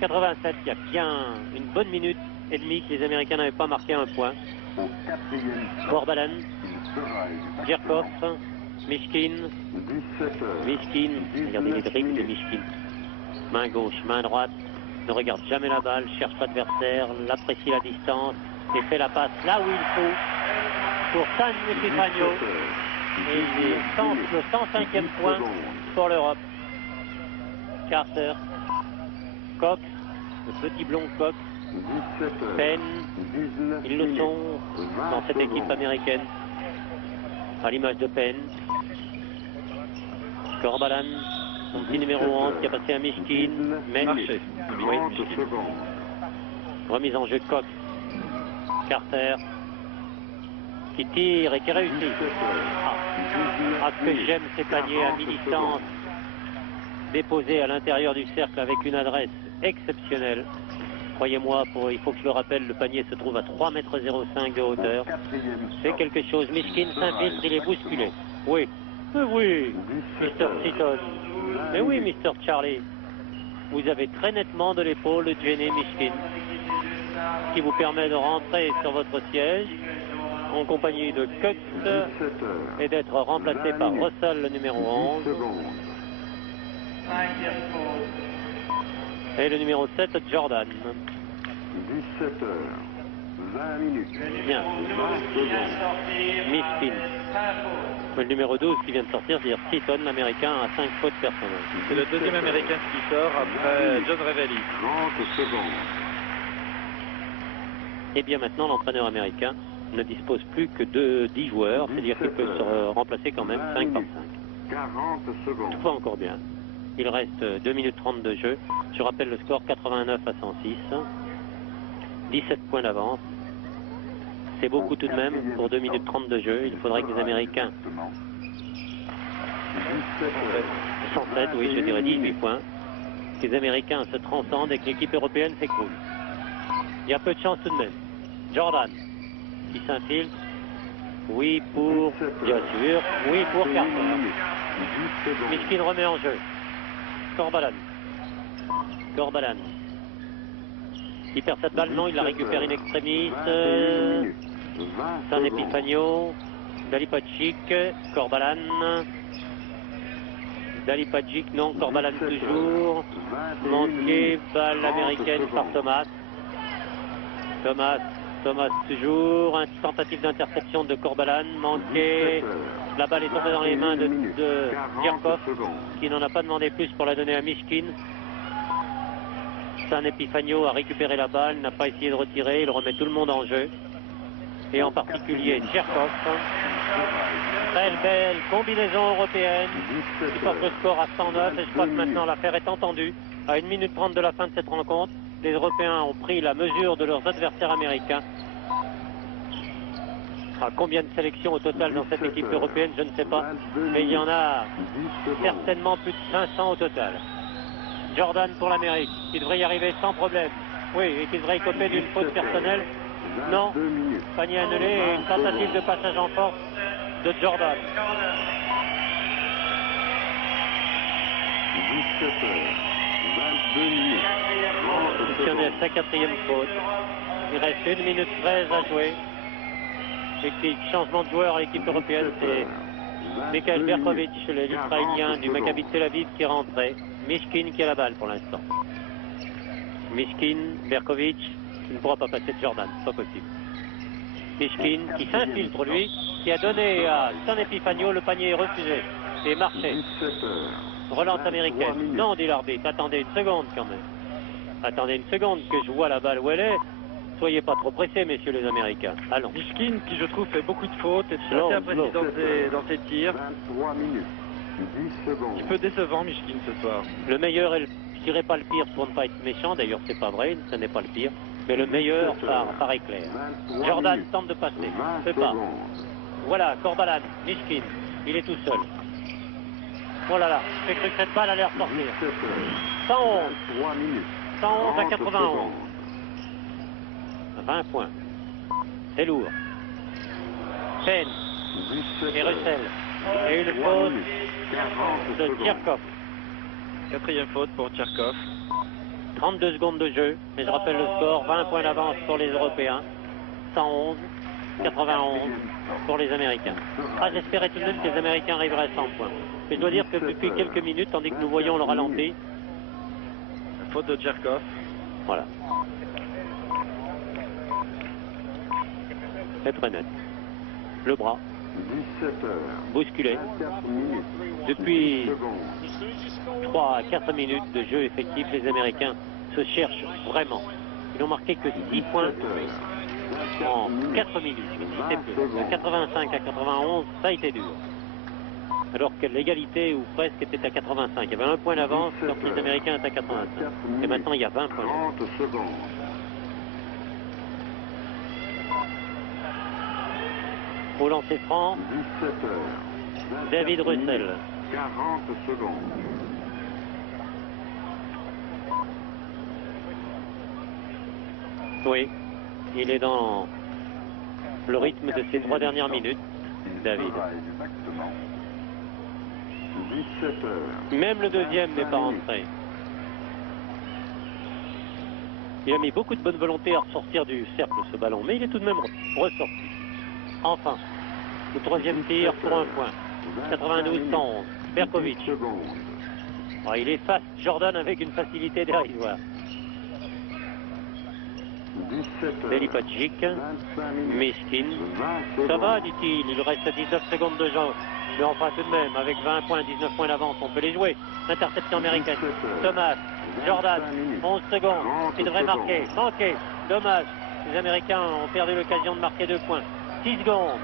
87, il y a bien une bonne minute et demie que les Américains n'avaient pas marqué un point. Au 4e Corbalan, il sera élu. Dierkov, Mishkin. 17 heures. Mishkin, regardez les dribbles de Mishkin. Main gauche, main droite, ne regarde jamais la balle, cherche l'adversaire, apprécie la distance et fait la passe là où il faut pour San Epifanio. Et il est le 105e point pour l'Europe. Carter, Cox, le petit blond Cox, 17 heures. Penn, 19 ils le sont minutes. dans cette 20 équipe secondes. américaine. À l'image de Penn. Corbalan, son petit numéro 11 qui a passé à Mishkin. Mais Marché. oui, 30 secondes. remise en jeu de Cox. Carter qui tire et qui réussit. 17 heures. Ah, que j'aime ces paniers à mi-distance déposés à l'intérieur du cercle avec une adresse exceptionnelle. Croyez-moi, il faut que je le rappelle, le panier se trouve à 3,05 m de hauteur. C'est quelque chose. Mishkin s'infiltre, il est bousculé. Oui. Mais oui, Mr. Seaton. Mais oui, Mr. Charlie. Vous avez très nettement de l'épaule de Jenny Mishkin, qui vous permet de rentrer sur votre siège en compagnie de Cox 17 heures. et d'être remplacé par Russell, le numéro 11, 10 secondes. et le numéro 7, Jordan. 17 heures. 20 minutes. Bien. 20 secondes. Mishkin. Le numéro 12 qui vient de sortir, c'est-à-dire Seaton, l'américain, à 5 fautes personnelles. C'est le deuxième américain qui sort après John Revelli. 30 secondes. Et bien maintenant, l'entraîneur américain ne dispose plus que de 10 joueurs, c'est-à-dire qu'il peut se remplacer quand même 5 par 5. 40 secondes. Tout va encore bien. Il reste 2 minutes 30 de jeu. Je rappelle le score 89 à 106. 17 points d'avance. C'est beaucoup tout de même pour 2 minutes 30 de jeu. Il faudrait que les Américains... 107, oui, je dirais 18 points. Que les Américains se transcendent et que l'équipe européenne s'écroule. Il y a peu de chance tout de même. Jordan, qui s'infiltre. Oui pour, bien sûr. Oui pour Carter. Mishkin remet en jeu. Corbalan. Corbalan. Il perd cette balle, non, il la récupère in extremis. San Epifanio. Dalipagic. Corbalan. Dalipagic, non, Corbalan toujours. Manqué, balle américaine par Thomas. Thomas toujours. Une tentative d'interception de Corbalan. Manqué. La balle est tombée dans les mains de Djerkov, qui n'en a pas demandé plus pour la donner à Mishkin. San Epifanio a récupéré la balle, n'a pas essayé de retirer, il remet tout le monde en jeu. Et en particulier Djerkov. Très belle combinaison européenne qui porte le score à 109. Et je crois que maintenant l'affaire est entendue. À 1 minute 30 de la fin de cette rencontre, les Européens ont pris la mesure de leurs adversaires américains. Combien de sélections au total dans cette équipe européenne, je ne sais pas. Mais il y en a certainement plus de 500 au total. Jordan pour l'Amérique, qui devrait y arriver sans problème. Oui, et qui devrait écoper d'une faute personnelle. Non, panier annulé et une tentative de passage en force de Jordan. 22 minutes. Positionnel sa quatrième faute. Il reste 1 minute 13 à jouer. Et changement de joueur à l'équipe européenne, c'est Mikhail Berkovic, l'Israélien du Maccabi de Tel Aviv qui est rentré. Mishkin qui a la balle pour l'instant. Mishkin, Berkovic, qui ne pourra pas passer de Jordan, c'est pas possible. Mishkin qui s'infiltre lui, qui a donné à San Epifanio, le panier est refusé. Et marché. Relance américaine. Non, dit l'arbitre, attendez une seconde quand même. Attendez une seconde que je vois la balle où elle est. Soyez pas trop pressés, messieurs les Américains. Allons. Mishkin, qui je trouve fait beaucoup de fautes, et assez imprécis dans ses tirs. 23 minutes. 10 secondes. Un peu décevant, Mishkin, ce soir. Le meilleur, je dirais pas le pire pour ne pas être méchant, d'ailleurs c'est pas vrai, ce n'est pas le pire, mais le meilleur par éclair. Jordan tente de passer, peut pas. Voilà, Corbalan, Mishkin, il est tout seul. Oh là là, j'ai cru que cette balle allait ressortir. 111 à 91. 20 points. C'est lourd. Penn et Russell. Et une faute de Djerkov. Quatrième faute pour Djerkov. 32 secondes de jeu. Et je rappelle le score, 20 points d'avance pour les Européens. 111, 91 pour les Américains. J'espérais tout de même que les Américains arriveraient à 100 points. Mais je dois dire que depuis quelques minutes, tandis que nous voyons le ralenti. Faute de Djerkov. Voilà. C'est très net. Le bras. 17 heures. Bousculé. 24 minutes. Depuis 10 secondes. 3 à 4 minutes de jeu effectif, les Américains se cherchent vraiment. Ils n'ont marqué que 6 points en 4 minutes. C'est peu. De 85 à 91, ça a été dur. Alors que l'égalité, ou presque, était à 85. Il y avait un point d'avance quand les Américains étaient à 85. Et maintenant, il y a 20 points d'avance. 30 secondes. Au lancer franc, 17 heures. David Russell. 40 secondes. Oui, il est dans le rythme de ces 3 dernières minutes, David. Exactement. 17 heures. Même le deuxième n'est pas rentré. Il a mis beaucoup de bonne volonté à ressortir du cercle ce ballon, mais il est tout de même ressorti. Enfin, le troisième tir pour un point. 92-111. Berkovic. Il efface Jordan avec une facilité dérisoire. Belipagic, 25 minutes. Miskin. 20 Ça va, secondes. dit-il, il reste 19 secondes de jeu. Mais enfin, tout de même, avec 20 points, 19 points d'avance, on peut les jouer. Interception américaine. Thomas, Jordan, 11 secondes. Il devrait marquer. Manqué. Dommage. Les Américains ont perdu l'occasion de marquer 2 points. 6 secondes.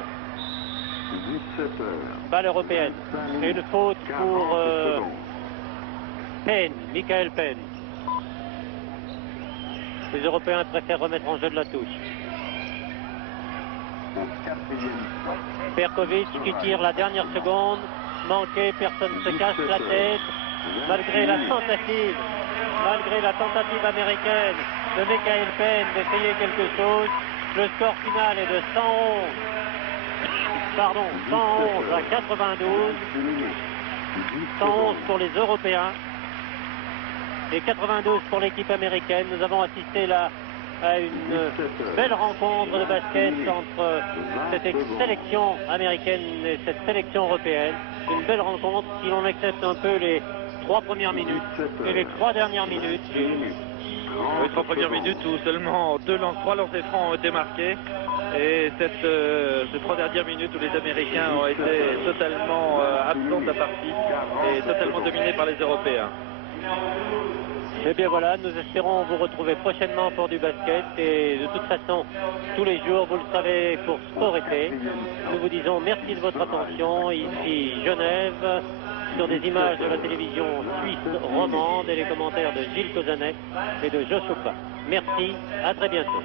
17 heures. Balle européenne. Et une faute pour 40 secondes. Penn, Michael Penn. Les Européens préfèrent remettre en jeu de la touche. Au quatrième. Perkovic qui tire la dernière seconde. Manqué, personne ne se casse la tête. Malgré la tentative américaine de Michael Penn d'essayer quelque chose, le score final est de 111 à 92. 111 pour les Européens et 92 pour l'équipe américaine. Nous avons assisté là à une belle rencontre de basket entre cette sélection américaine et cette sélection européenne. Une belle rencontre si l'on accepte un peu les 3 premières minutes et les 3 dernières minutes. Les 3 premières minutes où seulement 3 lancers francs ont été marqués. Et ces 3 dernières minutes où les Américains ont été totalement absents de la partie et totalement dominés par les Européens. Et bien voilà, nous espérons vous retrouver prochainement pour du basket et de toute façon, tous les jours, vous le savez, pour Sport Été. Nous vous disons merci de votre attention. Ici Genève, sur des images de la télévision suisse romande et les commentaires de Gilles Cozanet et de Joe Chopin. Merci, à très bientôt.